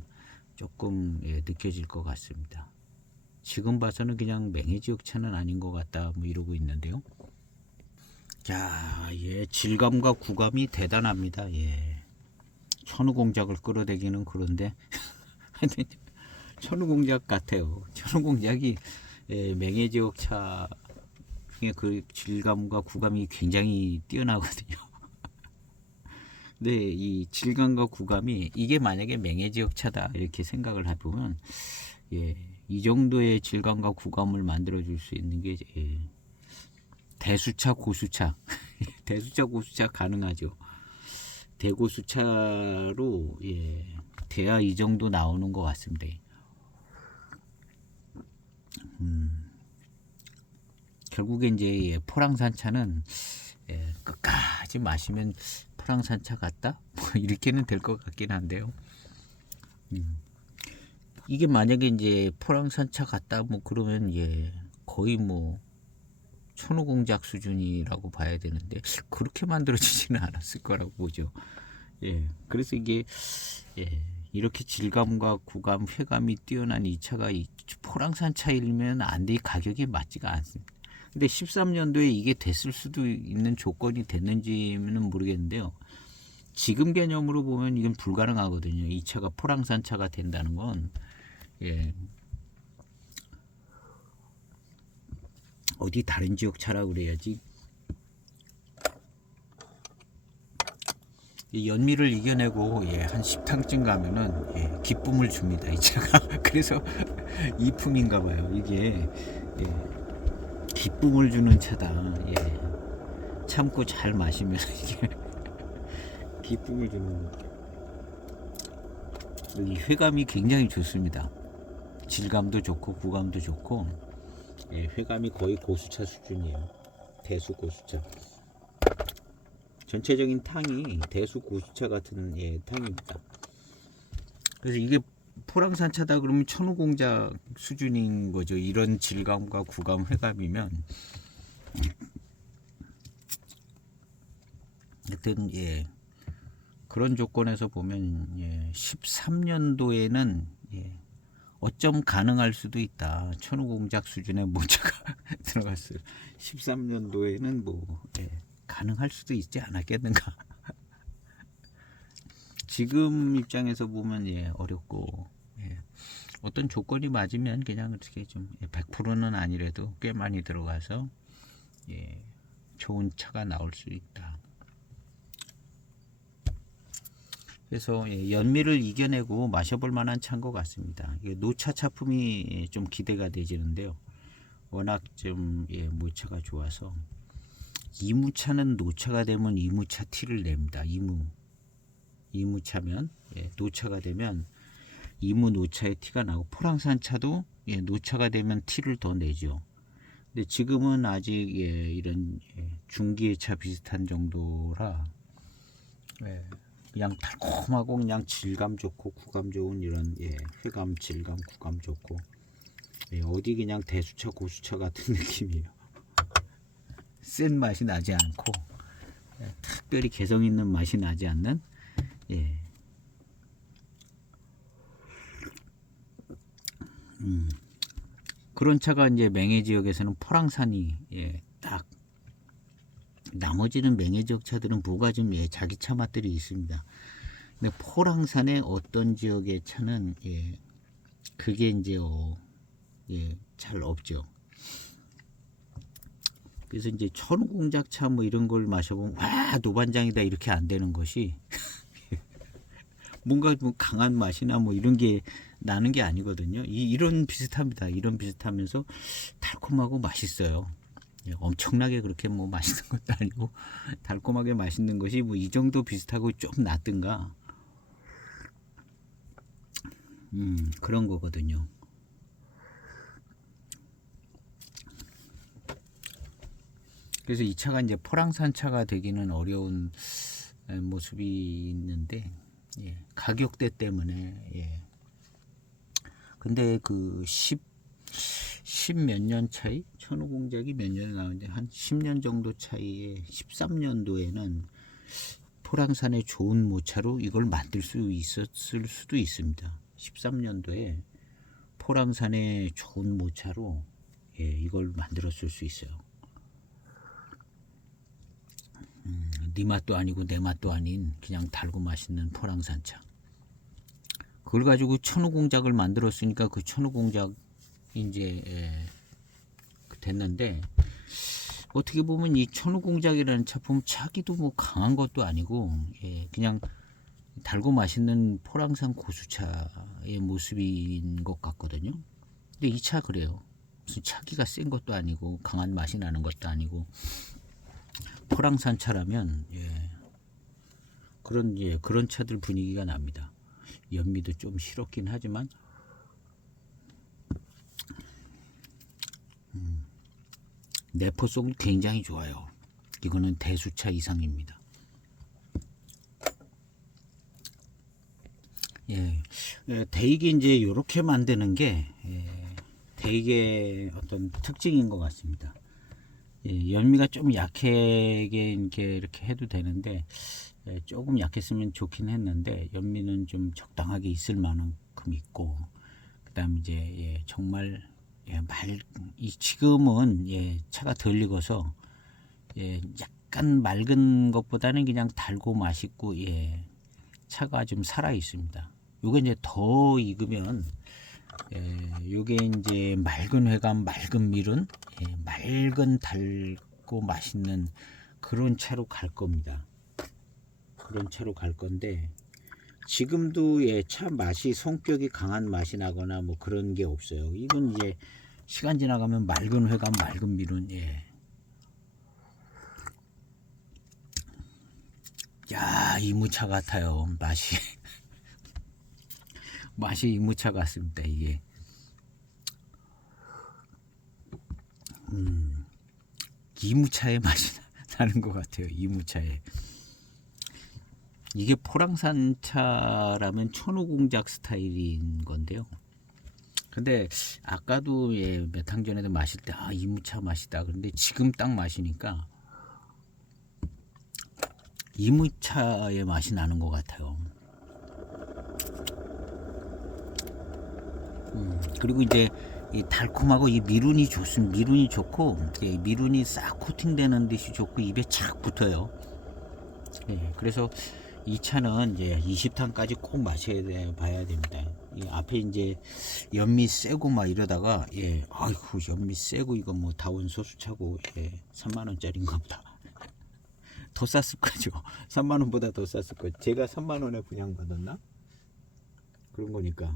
조금 느껴질 것 같습니다. 지금 봐서는 그냥 맹해지역 차는 아닌 것 같다 뭐 이러고 있는데요. 자, 질감과 구감이 대단합니다. 천우공작을 끌어대기는 그런데 천우공작 같아요. 천우공작이 맹해지역 차 중에 그 질감과 구감이 굉장히 뛰어나거든요. 근데 이 질감과 구감이 이게 만약에 맹해지역 차다 이렇게 생각을 해보면 이 정도의 질감과 구감을 만들어 줄 수 있는 게 대수차 고수차 대수차 고수차 가능하죠. 대고수차로 돼야 이 정도 나오는 것 같습니다. 결국에 이제 포랑산 차는 끝까지 마시면 포랑산 차 같다? 뭐 이렇게는 될 것 같긴 한데요. 이게 만약에 이제 포랑산 차 같다 뭐 그러면 거의 뭐 천우공작 수준이라고 봐야 되는데 그렇게 만들어지지는 않았을 거라고 보죠. 그래서 이게 이렇게 질감과 구감, 회감이 뛰어난 이 차가 이 포랑산 차이면 안 돼. 가격이 맞지가 않습니다. 근데 13년도에 이게 됐을 수도 있는 조건이 됐는지는 모르겠는데요. 지금 개념으로 보면 이건 불가능하거든요. 이 차가 포랑산 차가 된다는 건 어디 다른 지역 차라고 그래야지. 이 연미를 이겨내고 한 10탕쯤 가면은 기쁨을 줍니다. 이 차가. 그래서 이품인가 봐요. 이게 기쁨을 주는 차다. 참고 잘 마시면 이게 기쁨을 주는 이 회감이 굉장히 좋습니다. 질감도 좋고 구감도 좋고 회감이 거의 고수차 수준이에요. 대수 고수차. 전체적인 탕이 대수 고수차 같은 탕입니다. 그래서 이게 포랑산차다 그러면 천우공작 수준인 거죠. 이런 질감과 구감 회감이면. 하여튼 예, 그런 조건에서 보면 13년도에는 어쩜 가능할 수도 있다. 천우공작 수준의 모차가 들어갔어요. 13년도에는 뭐 가능할 수도 있지 않았겠는가. 지금 입장에서 보면 어렵고 어떤 조건이 맞으면 그냥 어떻게 좀 100%는 아니래도 꽤 많이 들어가서 좋은 차가 나올 수 있다. 그래서 연미를 이겨내고 마셔볼 만한 차인 것 같습니다. 노차 차품이 좀 기대가 되지는데요. 워낙 좀 모차가 좋아서 이무차는 노차가 되면 이무차 티를 냅니다. 이무차면 노차가 되면 이무 노차의 티가 나고 포랑산 차도 노차가 되면 티를 더 내죠. 근데 지금은 아직 이런 중기의 차 비슷한 정도라 그냥 달콤하고 그냥 질감 좋고 구감 좋은 이런 회감 질감 구감 좋고 어디 그냥 대수차 고수차 같은 느낌이에요. 센 맛이 나지 않고 특별히 개성 있는 맛이 나지 않는 그런 차가 이제 맹해 지역에서는 포랑산이 딱. 나머지는 맹해 지역 차들은 뭐가 좀 자기 차 맛들이 있습니다. 근데 포랑산의 어떤 지역의 차는 그게 이제 잘 없죠. 그래서 이제 천우공작 차 뭐 이런 걸 마셔보면 와 노반장이다 이렇게 안 되는 것이 뭔가 뭐 강한 맛이나 뭐 이런 게 나는 게 아니거든요. 이런 비슷합니다. 이런 비슷하면서 달콤하고 맛있어요. 엄청나게 그렇게 뭐 맛있는 것도 아니고 달콤하게 맛있는 것이 뭐 이 정도 비슷하고 좀 낫든가 그런 거거든요. 그래서 이 차가 이제 포랑산 차가 되기는 어려운 모습이 있는데 가격대 때문에 근데 그 10 몇 년 차이? 천우공작이 몇 년에 나오는데 한 10년 정도 차이에 13년도에는 포랑산의 좋은 모차로 이걸 만들 수 있었을 수도 있습니다. 13년도에 포랑산의 좋은 모차로 이걸 만들었을 수 있어요. 네 맛도 아니고 내 맛도 아닌 그냥 달고 맛있는 포랑산차. 그걸 가지고 천우공작을 만들었으니까 그 천우공작 이제 됐는데 어떻게 보면 이 천우공작이라는 차품 차기도 뭐 강한 것도 아니고 그냥 달고 맛있는 포랑산 고수차의 모습인 것 같거든요. 근데 이 차 그래요. 무슨 차기가 센 것도 아니고 강한 맛이 나는 것도 아니고 포랑산 차라면 그런 차들 분위기가 납니다. 연미도 좀 실었긴 하지만 내포성도 굉장히 좋아요. 이거는 대수차 이상입니다. 대이게 이제 이렇게 만드는 게 대이게 어떤 특징인 것 같습니다. 연미가 좀 약하게 이렇게 해도 되는데 조금 약했으면 좋긴 했는데 연미는 좀 적당하게 있을 만큼 있고 그다음 이제 정말 지금은 차가 덜 익어서 약간 맑은 것보다는 그냥 달고 맛있고 차가 좀 살아 있습니다. 요게 이제 더 익으면 요게 이제 맑은 회감, 맑은 밀은 맑은 달고 맛있는 그런 차로 갈 겁니다. 그런 차로 갈 건데 지금도 차 맛이 성격이 강한 맛이 나거나 뭐 그런 게 없어요. 이건 이제 시간 지나가면 맑은 회감, 맑은 밀은 야 이무차 같아요. 맛이 이무차 같습니다. 이게 이무차의 맛이 나는 것 같아요. 이무차에 이게 포랑산 차라면 천우공작 스타일인 건데요. 근데 아까도 예, 몇 항 전에도 마실 때 이무차 맛이다. 그런데 지금 딱 마시니까 이무차의 맛이 나는 것 같아요. 그리고 이제 이 달콤하고 이 미룬이 좋습니다. 미룬이 좋고 예, 미룬이 싹 코팅되는 듯이 좋고 입에 착 붙어요. 예, 그래서 이 차는 이제 20탄까지 꼭 마셔야 봐야 됩니다. 이 앞에 이제 연미 세고 막 이러다가 예, 아이고 연미 세고 이거 뭐 다원 소수차고 예, 3만 원짜리인가 보다. 더 쌌을 거죠. 3만 원보다 더 쌌을 거. 제가 3만 원에 분양받았나? 그런 거니까.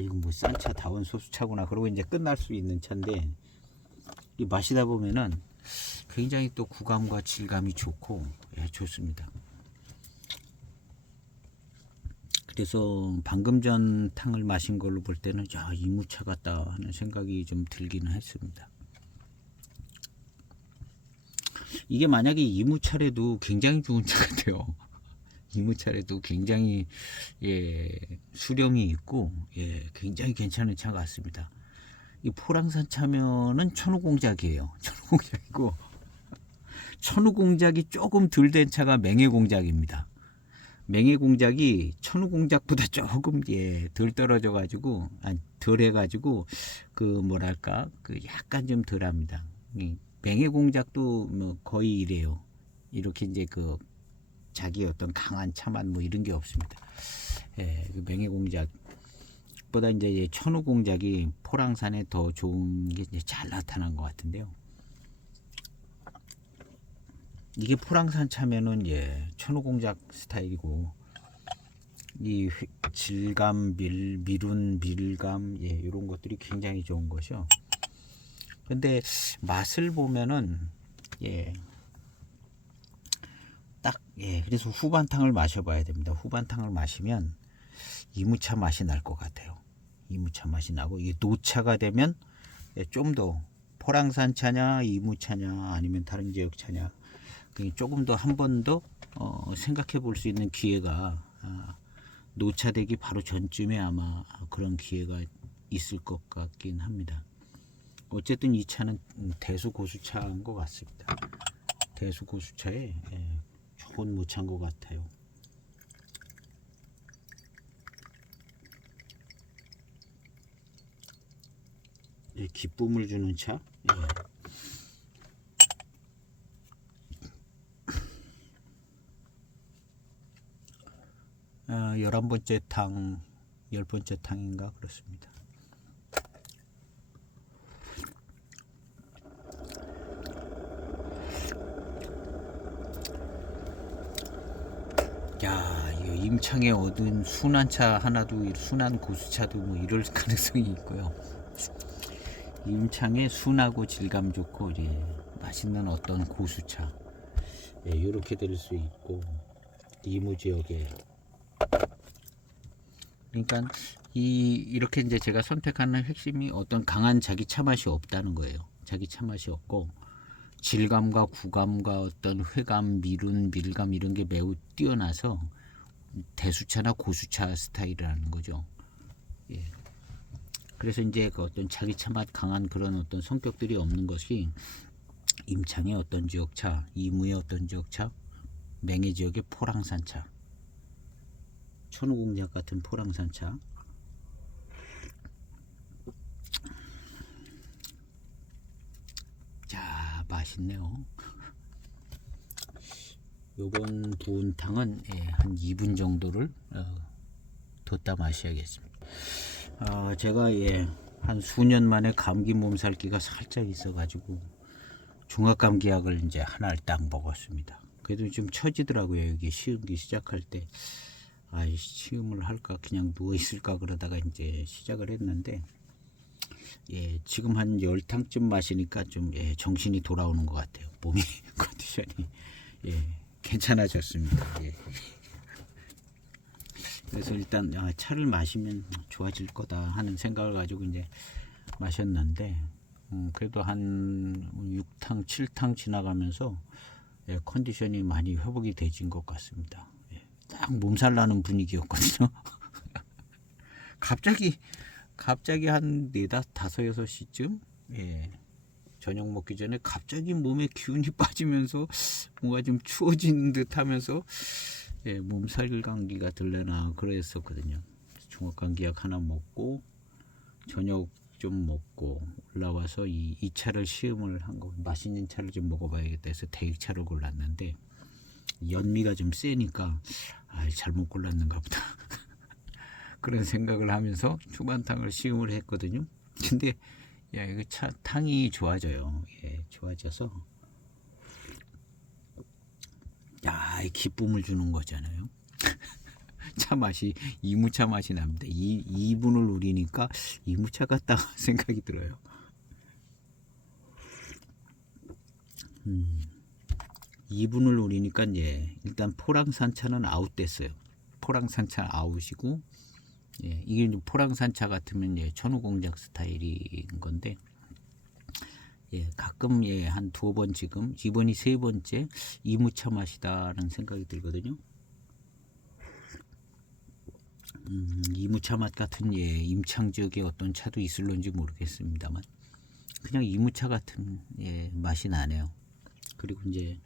이거 뭐 싼 차 다원 소수차구나. 그러고 이제 끝날 수 있는 차인데 이 마시다 보면은 굉장히 또 구감과 질감이 좋고 예, 좋습니다. 그래서 방금 전 탕을 마신 걸로 볼 때는 이무차 같다 하는 생각이 좀 들기는 했습니다. 이게 만약에 이무차래도 굉장히 좋은 차 같아요. 이무차래도 굉장히 예, 수령이 있고 예, 굉장히 괜찮은 차 같습니다. 이 포랑산 차면은 천우공작이에요. 천우공작이고 천우공작이 조금 덜 된 차가 맹해공작입니다. 맹해공작이 천우공작보다 조금 예, 덜 떨어져 가지고 덜 해가지고 그 뭐랄까 그 약간 좀 덜합니다. 맹해공작도 뭐 거의 이래요. 이렇게 이제 그 자기 어떤 강한 차만 뭐 이런 게 없습니다. 예, 그 맹해공작보다 이제 천우공작이 포랑산에 더 좋은 게 이제 잘 나타난 것 같은데요. 이게 포랑산 차면은 예, 천우공작 스타일이고 이 질감, 미룬, 밀감 예, 이런 것들이 굉장히 좋은 것이요. 근데 맛을 보면은 예, 딱 예, 그래서 후반탕을 마셔봐야 됩니다. 후반탕을 마시면 이무차 맛이 날 것 같아요. 이무차 맛이 나고 이게 노차가 되면 예, 좀 더 포랑산 차냐 이무차냐 아니면 다른 지역 차냐 조금 더 한 번 더 생각해 볼 수 있는 기회가 노차되기 바로 전쯤에 아마 그런 기회가 있을 것 같긴 합니다. 어쨌든 이 차는 대수고수차인 것 같습니다. 대수고수차에 예, 좋은 무차인 것 같아요. 예, 기쁨을 주는 차. 예. 11번째 탕, 10번째 탕인가 그렇습니다. 야, 이 임창에 얻은 순한 차 하나도 순한 고수차도 뭐 이럴 가능성이 있고요. 임창에 순하고 질감 좋고 예, 맛있는 어떤 고수차 예, 이렇게 될 수 있고 이무 지역에 그러니까 이렇게 이제 제가 선택하는 핵심이 어떤 강한 자기 차 맛이 없다는 거예요. 자기 차 맛이 없고 질감과 구감과 어떤 회감, 미룬, 밀감 이런 게 매우 뛰어나서 대수차나 고수차 스타일이라는 거죠. 예. 그래서 이제 그 어떤 자기 차 맛 강한 그런 어떤 성격들이 없는 것이 임창의 어떤 지역차, 이무의 어떤 지역차, 맹해 지역의 포랑산차, 천우공작 같은 포랑산차. 자, 맛있네요. 요번 부은 탕은 예, 한 2분 정도를 뒀다 마셔야겠습니다. 제가 예, 한 수년 만에 감기 몸살기가 살짝 있어가지고 중화감기약을 이제 하나를 딱 먹었습니다. 그래도 좀 처지더라고요. 여기 시음기 시작할 때 시음을 할까 그냥 누워 있을까 그러다가 이제 시작을 했는데 예, 지금 한 10탕쯤 마시니까 좀 예, 정신이 돌아오는 것 같아요. 몸이 컨디션이 예, 괜찮아졌습니다. 예. 그래서 일단 차를 마시면 좋아질 거다 하는 생각을 가지고 이제 마셨는데 그래도 한 6탕 7탕 지나가면서 예, 컨디션이 많이 회복이 되진 것 같습니다. 예, 딱 몸살 나는 분위기였거든요. 갑자기 한 4, 5, 6시쯤 예, 저녁 먹기 전에 갑자기 몸에 기운이 빠지면서 뭔가 좀 추워진 듯 하면서 예, 몸살 감기가 들려나 그랬었거든요. 중화감기약 하나 먹고 저녁 좀 먹고 올라와서 이 차를 시음을 한 거, 맛있는 차를 좀 먹어봐야겠다 해서 대익차를 골랐는데 연미가 좀 세니까 잘못 골랐는가 보다 그런 생각을 하면서 초반탕을 시음을 했거든요. 근데 야, 이거 탕이 좋아져요. 예, 좋아져서 야, 기쁨을 주는 거잖아요. 차 맛이 이무차 맛이 납니다. 이분을 우리니까 이무차 같다 생각이 들어요. 2분을 우리니까 예, 일단 포랑산차는 아웃됐어요. 포랑산차 아웃이고 예, 이게 포랑산차 같으면 예, 천우공작 스타일인 건데 예, 가끔 예, 한 2번 지금 이번이 3번째 이무차 맛이다라는 생각이 들거든요. 이무차 맛 같은 예, 임창지역의 어떤 차도 있을런지 모르겠습니다만 그냥 이무차 같은 예, 맛이 나네요. 그리고 이제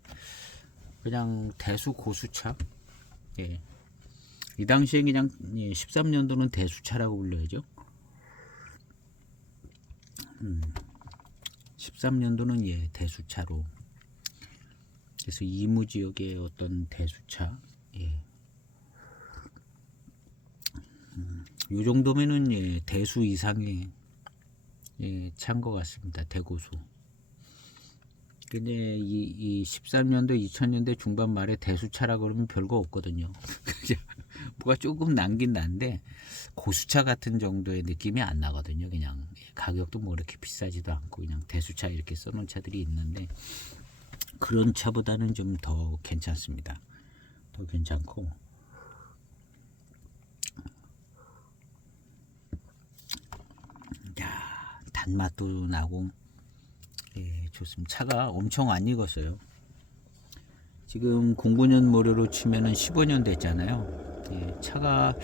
그냥 대수 고수차 예, 이 당시에 그냥 예, 13년도는 대수차라고 불려야죠. 13년도는 예, 대수차로 그래서 이무 지역의 어떤 대수차 예. 요 정도면은 예, 대수 이상의 예, 차인 것 같습니다. 대고수. 근데 이 13년도 2000년대 중반 말에 대수차라 그러면 별거 없거든요. 뭐가 조금 난긴 난데 고수차 같은 정도의 느낌이 안 나거든요. 그냥 가격도 뭐 이렇게 비싸지도 않고 그냥 대수차 이렇게 써놓은 차들이 있는데 그런 차보다는 좀 더 괜찮습니다. 더 괜찮고 야, 단맛도 나고 예, 좋습니다. 차가 엄청 안 익었어요. 지금 09년 모료로 치면은 15년 됐잖아요. 예, 차가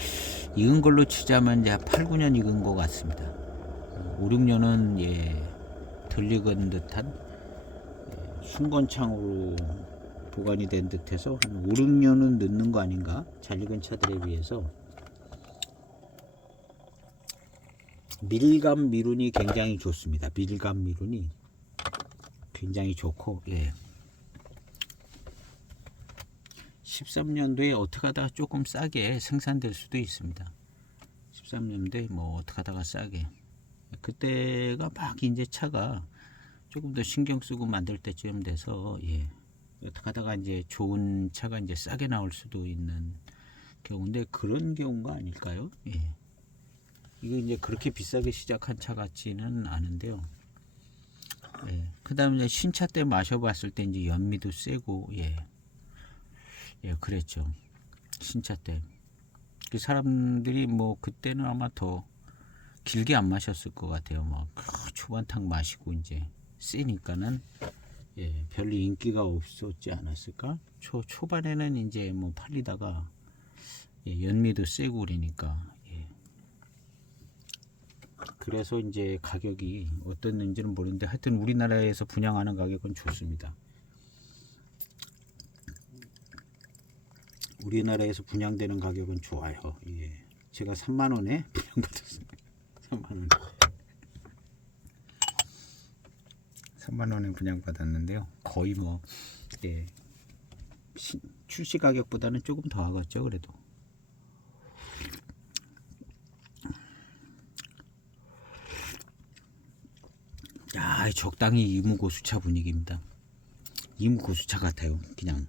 익은 걸로 치자면 이제 8, 9년 익은 것 같습니다. 5, 6년은 예, 덜 익은 듯한 예, 순건창으로 보관이 된 듯해서 한 5, 6년은 늦는 거 아닌가? 잘 익은 차들에 비해서 밀감 미룬이 굉장히 좋습니다. 밀감 미룬이 굉장히 좋고 예. 13년도에 어떻게 하다가 조금 싸게 생산될 수도 있습니다. 13년도에 뭐 어떻게 하다가 싸게 그때가 막 이제 차가 조금 더 신경 쓰고 만들 때쯤 돼서 예. 어떻게 하다가 이제 좋은 차가 이제 싸게 나올 수도 있는 경우인데 그런 경우가 아닐까요? 예. 이거 이제 그렇게 비싸게 시작한 차 같지는 않은데요. 예. 그 다음에 신차 때 마셔봤을 때 이제 연미도 세고 예. 예, 그랬죠. 신차 때. 그 사람들이 뭐 그때는 아마 더 길게 안 마셨을 것 같아요. 막 초반탕 마시고 이제 세니까는 예, 별로 인기가 없었지 않았을까? 초반에는 이제 뭐 팔리다가 예, 연미도 세고 그러니까 예. 그래서 이제 가격이 어땠는지는 모르는데 하여튼 우리나라에서 분양하는 가격은 좋습니다. 우리나라에서 분양되는 가격은 좋아요. 예. 제가 3만원에 분양받았습니다. 3만원에 3만원에 분양받았는데요. 거의 뭐 예. 출시 가격보다는 조금 더 하겠죠. 그래도 야, 적당히 이무고수차 분위기입니다. 이무고수차 같아요. 그냥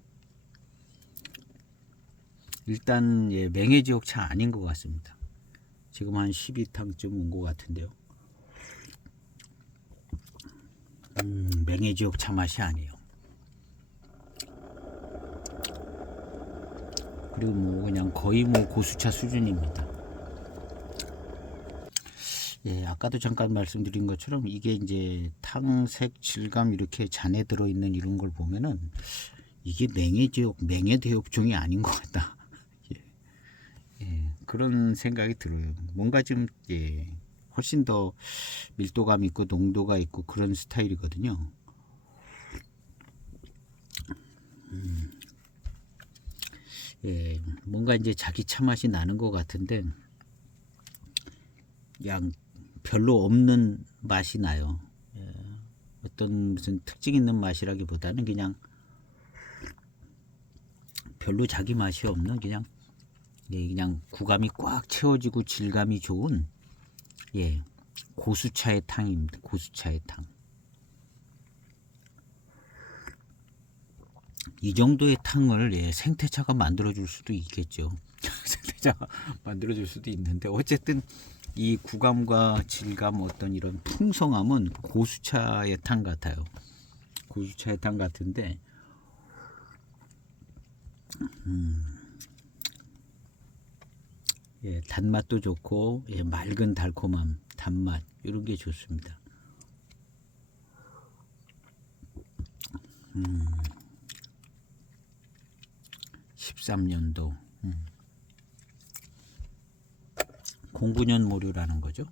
일단 예, 맹해지옥 차 아닌 것 같습니다. 지금 한 12탕쯤 온 것 같은데요. 맹해지옥 차 맛이 아니에요. 그리고 뭐 그냥 거의 뭐 고수차 수준입니다. 예, 아까도 잠깐 말씀드린 것처럼 이게 이제 탕색 질감 이렇게 잔에 들어있는 이런 걸 보면은 이게 맹해대역종이 아닌 것 같다. 예, 예, 그런 생각이 들어요. 뭔가 좀 예, 훨씬 더 밀도감 있고 농도가 있고 그런 스타일이거든요. 예, 뭔가 이제 자기 차 맛이 나는 것 같은데 그냥 별로 없는 맛이 나요. 예, 어떤 무슨 특징 있는 맛이라기보다는 그냥 별로 자기 맛이 없는 그냥 예, 그냥 구감이 꽉 채워지고 질감이 좋은 예, 고수차의 탕입니다. 고수차의 탕. 이 정도의 탕을 예, 생태차가 만들어줄 수도 있겠죠. 생태차가 만들어줄 수도 있는데 어쨌든 이 구감과 질감 어떤 이런 풍성함은 고수차의 탕 같아요. 고수차의 탕 같은데 예, 단맛도 좋고 예, 맑은 달콤함, 단맛 이런 게 좋습니다. 13년도 09년 모류라는 거죠.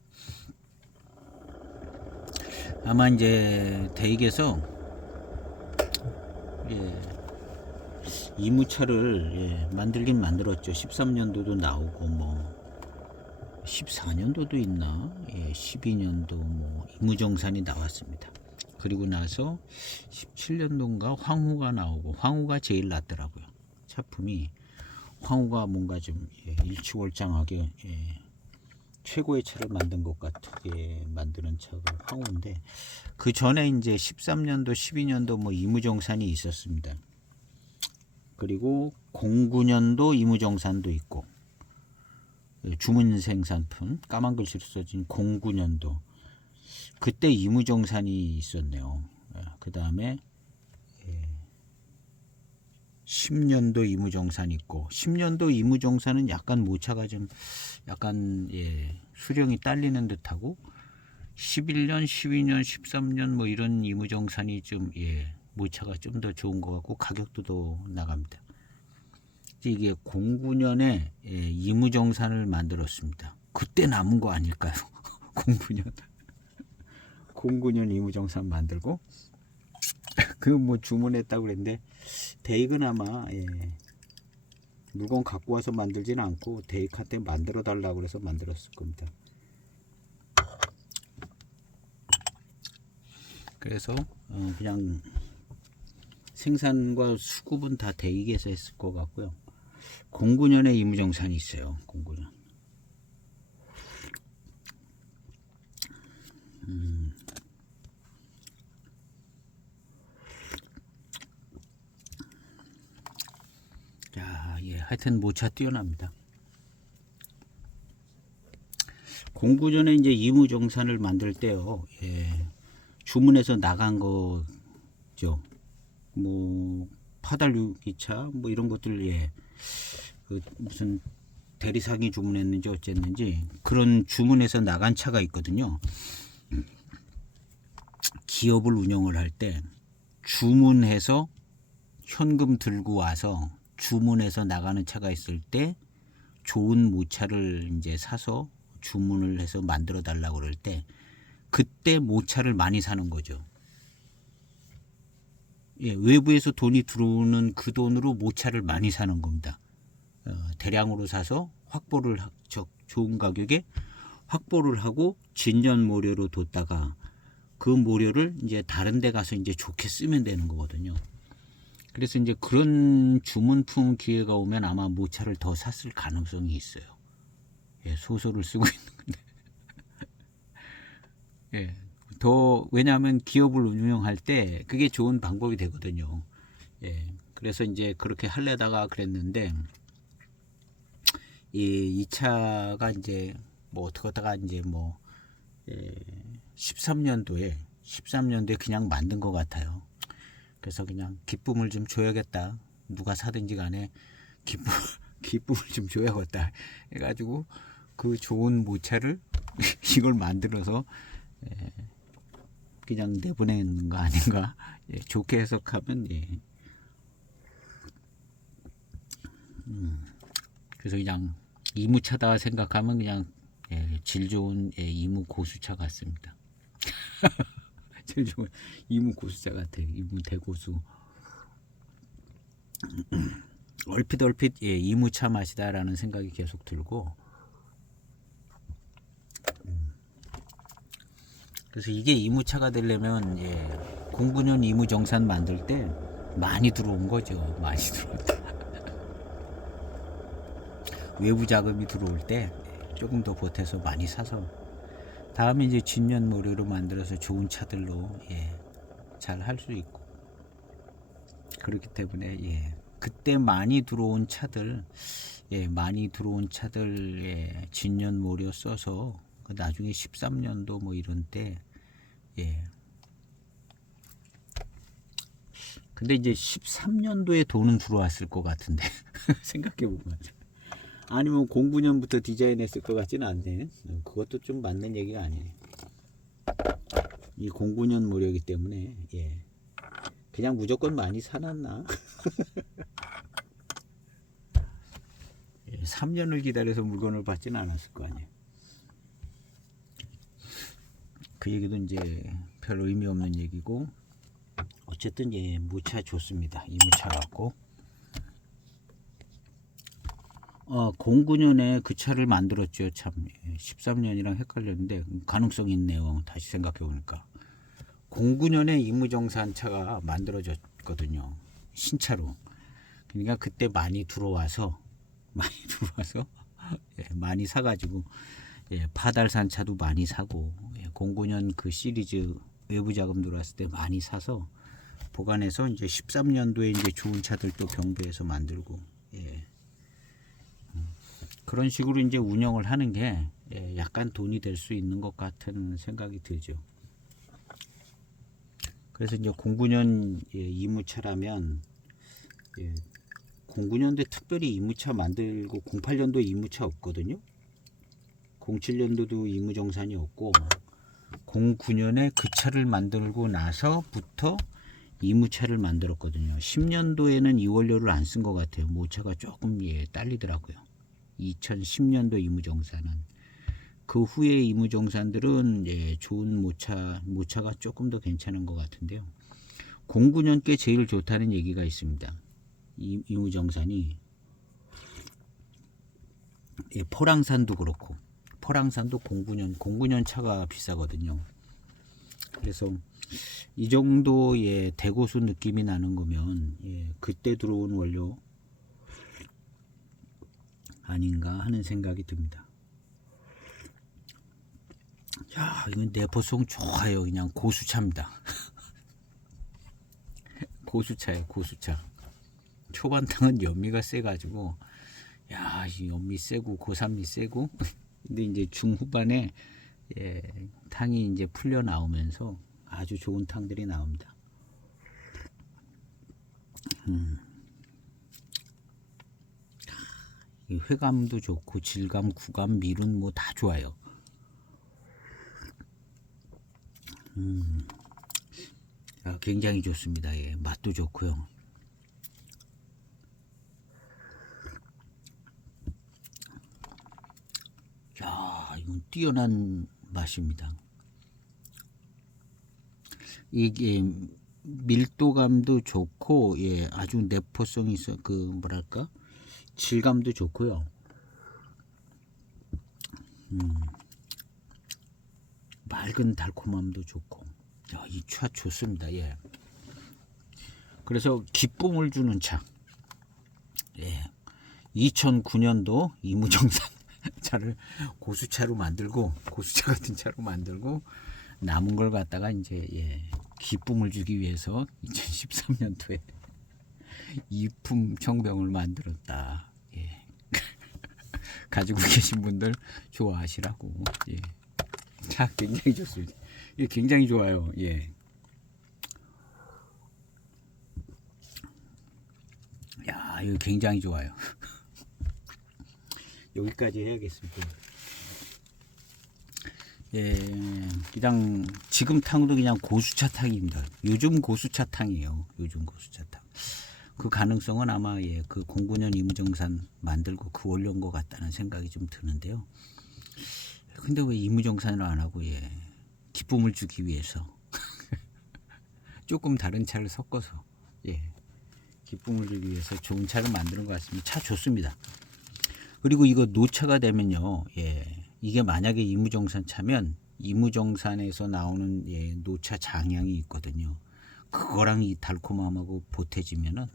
아마 이제 대익에서 예, 이무차를 예, 만들긴 만들었죠. 13년도도 나오고 뭐 14년도도 있나? 예, 12년도 뭐 이무정산이 나왔습니다. 그리고 나서 17년도인가 황후가 나오고 황후가 제일 낫더라고요. 차품이 황후가 뭔가 좀 예, 일취월장하게 예, 최고의 차를 만든 것 같게 만드는 차가 황후인데 그 전에 이제 13년도 12년도 뭐 이무정산이 있었습니다. 그리고 09년도 이무정산도 있고 주문 생산품 까만 글씨로 써진 09년도 그때 이무정산이 있었네요. 그 다음에 10년도 이무정산 있고 10년도 이무정산은 약간 모차가 좀 약간 예, 수령이 딸리는 듯하고 11년, 12년, 13년 뭐 이런 이무정산이 좀 예, 모차가 좀 더 좋은 것 같고 가격도 더 나갑니다. 이게 09년에 예, 이무정산을 만들었습니다. 그때 남은 거 아닐까요? 09년 09년 이무정산 만들고 그 뭐 주문했다고 그랬는데 대익은 아마 예, 물건 갖고 와서 만들지는 않고 대익한테 만들어 달라고 그래서 만들었을 겁니다. 그래서 그냥 생산과 수급은 다 대익에서 했을 것 같고요. 09년에 이무정산이 있어요. 09년. 야, 예, 하여튼 모차 뛰어납니다. 09년에 이제 이무정산을 만들 때요. 예, 주문해서 나간 거죠. 뭐 파달유기차 뭐 이런 것들 예, 그 무슨 대리상이 주문했는지 어쨌는지 그런 주문해서 나간 차가 있거든요. 기업을 운영을 할 때 주문해서 현금 들고 와서 주문해서 나가는 차가 있을 때 좋은 모차를 이제 사서 주문을 해서 만들어 달라고 그럴 때 그때 모차를 많이 사는 거죠. 예, 외부에서 돈이 들어오는 그 돈으로 모차를 많이 사는 겁니다. 대량으로 사서 확보를 좋은 가격에 확보를 하고 진전 모료로 뒀다가 그 모료를 이제 다른 데 가서 이제 좋게 쓰면 되는 거거든요. 그래서 이제 그런 주문품 기회가 오면 아마 모차를 더 샀을 가능성이 있어요. 예, 소설을 쓰고 있는 건데. 예, 더 왜냐하면 기업을 운영할 때 그게 좋은 방법이 되거든요. 예, 그래서 이제 그렇게 하려다가 그랬는데 이 차가 이제 뭐 어떻게 하다가 이제 뭐 13년도에 그냥 만든 것 같아요. 그래서 그냥 기쁨을 좀 줘야겠다. 누가 사든지 간에 기쁨을 좀 줘야겠다. 해가지고 그 좋은 모차를 이걸 만들어서 그냥 내보내는 거 아닌가. 예, 좋게 해석하면 예. 그래서 그냥 이무차다 생각하면 그냥 질 좋은 이무 고수차 같습니다. 질 좋은 이무 고수차 같아요. 이무 대고수. 얼핏 이무차 맛이다라는 생각이 계속 들고, 그래서 이게 이무차가 되려면 09년 이무정산 만들 때 많이 들어온 거죠. 많이 들어왔다. 외부 자금이 들어올 때 조금 더 보태서 많이 사서 다음에 이제 진년모류로 만들어서 좋은 차들로 잘 할 수 있고, 그렇기 때문에 그때 많이 들어온 차들 진년모류 써서 나중에 13년도 뭐 이런 때 근데 이제 13년도에 돈은 들어왔을 것 같은데 생각해보면 아니면 09년부터 디자인했을 것 같지는 않네. 그것도 좀 맞는 얘기가 아니네. 이 09년 모델이기 때문에 그냥 무조건 많이 사놨나. 3년을 기다려서 물건을 받지는 않았을 거 아니에요. 그 얘기도 이제 별 의미 없는 얘기고, 어쨌든 무차 좋습니다. 이 무차 갖고 09년에 그 차를 만들었죠. 참 13년이랑 헷갈렸는데 가능성 있네요. 다시 생각해 보니까 09년에 이무정산 차가 만들어졌거든요. 신차로. 그러니까 그때 많이 들어와서 많이 사가지고 파달산 차도 많이 사고 09년 그 시리즈 외부 자금 들어왔을 때 많이 사서 보관해서 이제 13년도에 이제 좋은 차들 또 경부에서 만들고 그런 식으로 이제 운영을 하는 게 약간 돈이 될 수 있는 것 같은 생각이 들죠. 그래서 이제 09년 이무차라면 09년도에 특별히 이무차 만들고 08년도 이무차 없거든요. 07년도도 이무정산이 없고 09년에 그 차를 만들고 나서부터 이무차를 만들었거든요. 10년도에는 이원료를 안 쓴 것 같아요. 모차가 조금 딸리더라고요. 2010년도 이무정산은. 그 후에 이무정산들은 좋은 모차가 조금 더 괜찮은 것 같은데요. 09년 께 제일 좋다는 얘기가 있습니다. 이무정산이 포랑산도 그렇고, 포랑산도 09년 차가 비싸거든요. 그래서 이 정도의 대고수 느낌이 나는 거면 그때 들어온 원료 아닌가 하는 생각이 듭니다. 야, 이건 내포성 좋아요. 그냥 고수차입니다. 고수차예요, 고수차. 초반탕은 연미가 세가지고, 야, 이 연미 세고 고산미 세고, 근데 이제 중후반에 탕이 이제 풀려 나오면서 아주 좋은 탕들이 나옵니다. 이 회감도 좋고 질감, 구감, 미룬 뭐 다 좋아요. 굉장히 좋습니다. 맛도 좋고요. 야, 이건 뛰어난 맛입니다. 이게 밀도감도 좋고, 아주 내포성이 있어. 그 뭐랄까, 질감도 좋고요. 맑은 달콤함도 좋고, 야, 이 차 좋습니다. 그래서 기쁨을 주는 차. 2009년도 이무정산 차를 고수차로 만들고, 고수차 같은 차로 만들고, 남은 걸 갖다가 이제 기쁨을 주기 위해서 2013년도에 이품 청병을 만들었다. 가지고 계신 분들 좋아하시라고. 차 굉장히 좋습니다. 굉장히 좋아요. 야, 이거 굉장히 좋아요. 여기까지 해야겠습니다. 그냥 지금 탕도 그냥 고수차 탕입니다. 요즘 고수차 탕이에요. 요즘 고수차 탕. 그 가능성은 아마 예, 그 09년 이무정산 만들고 그 올려온 것 같다는 생각이 좀 드는데요. 근데 왜 이무정산을 안 하고 예, 기쁨을 주기 위해서 조금 다른 차를 섞어서 예, 기쁨을 주기 위해서 좋은 차를 만드는 것 같습니다. 차 좋습니다. 그리고 이거 노차가 되면요, 예, 이게 만약에 이무정산 차면 이무정산에서 나오는 예, 노차 장향이 있거든요. 그거랑 이 달콤함하고 보태지면은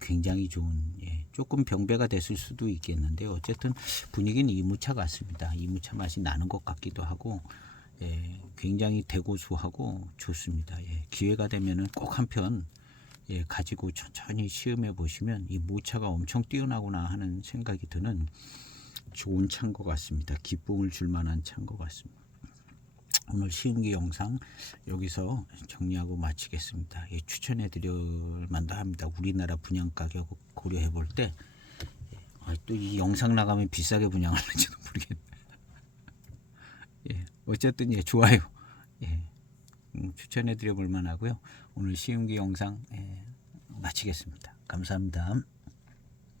굉장히 좋은 예, 조금 병배가 됐을 수도 있겠는데 어쨌든 분위기는 이무차 같습니다. 이무차 맛이 나는 것 같기도 하고 예, 굉장히 대고수하고 좋습니다. 예, 기회가 되면은 꼭 한 편 예, 가지고 천천히 시음해 보시면 이 모차가 엄청 뛰어나구나 하는 생각이 드는 좋은 차인 것 같습니다. 기쁨을 줄 만한 차인 것 같습니다. 오늘 시음기 영상 여기서 정리하고 마치겠습니다. 예, 추천해 드릴 만도 합니다. 우리나라 분양 가격 고려해 볼 때 또 이 영상 나가면 비싸게 분양하는지도 모르겠네. 예, 어쨌든 예, 좋아요. 예, 추천해 드려 볼 만하고요. 오늘 시음기 영상 예, 마치겠습니다. 감사합니다.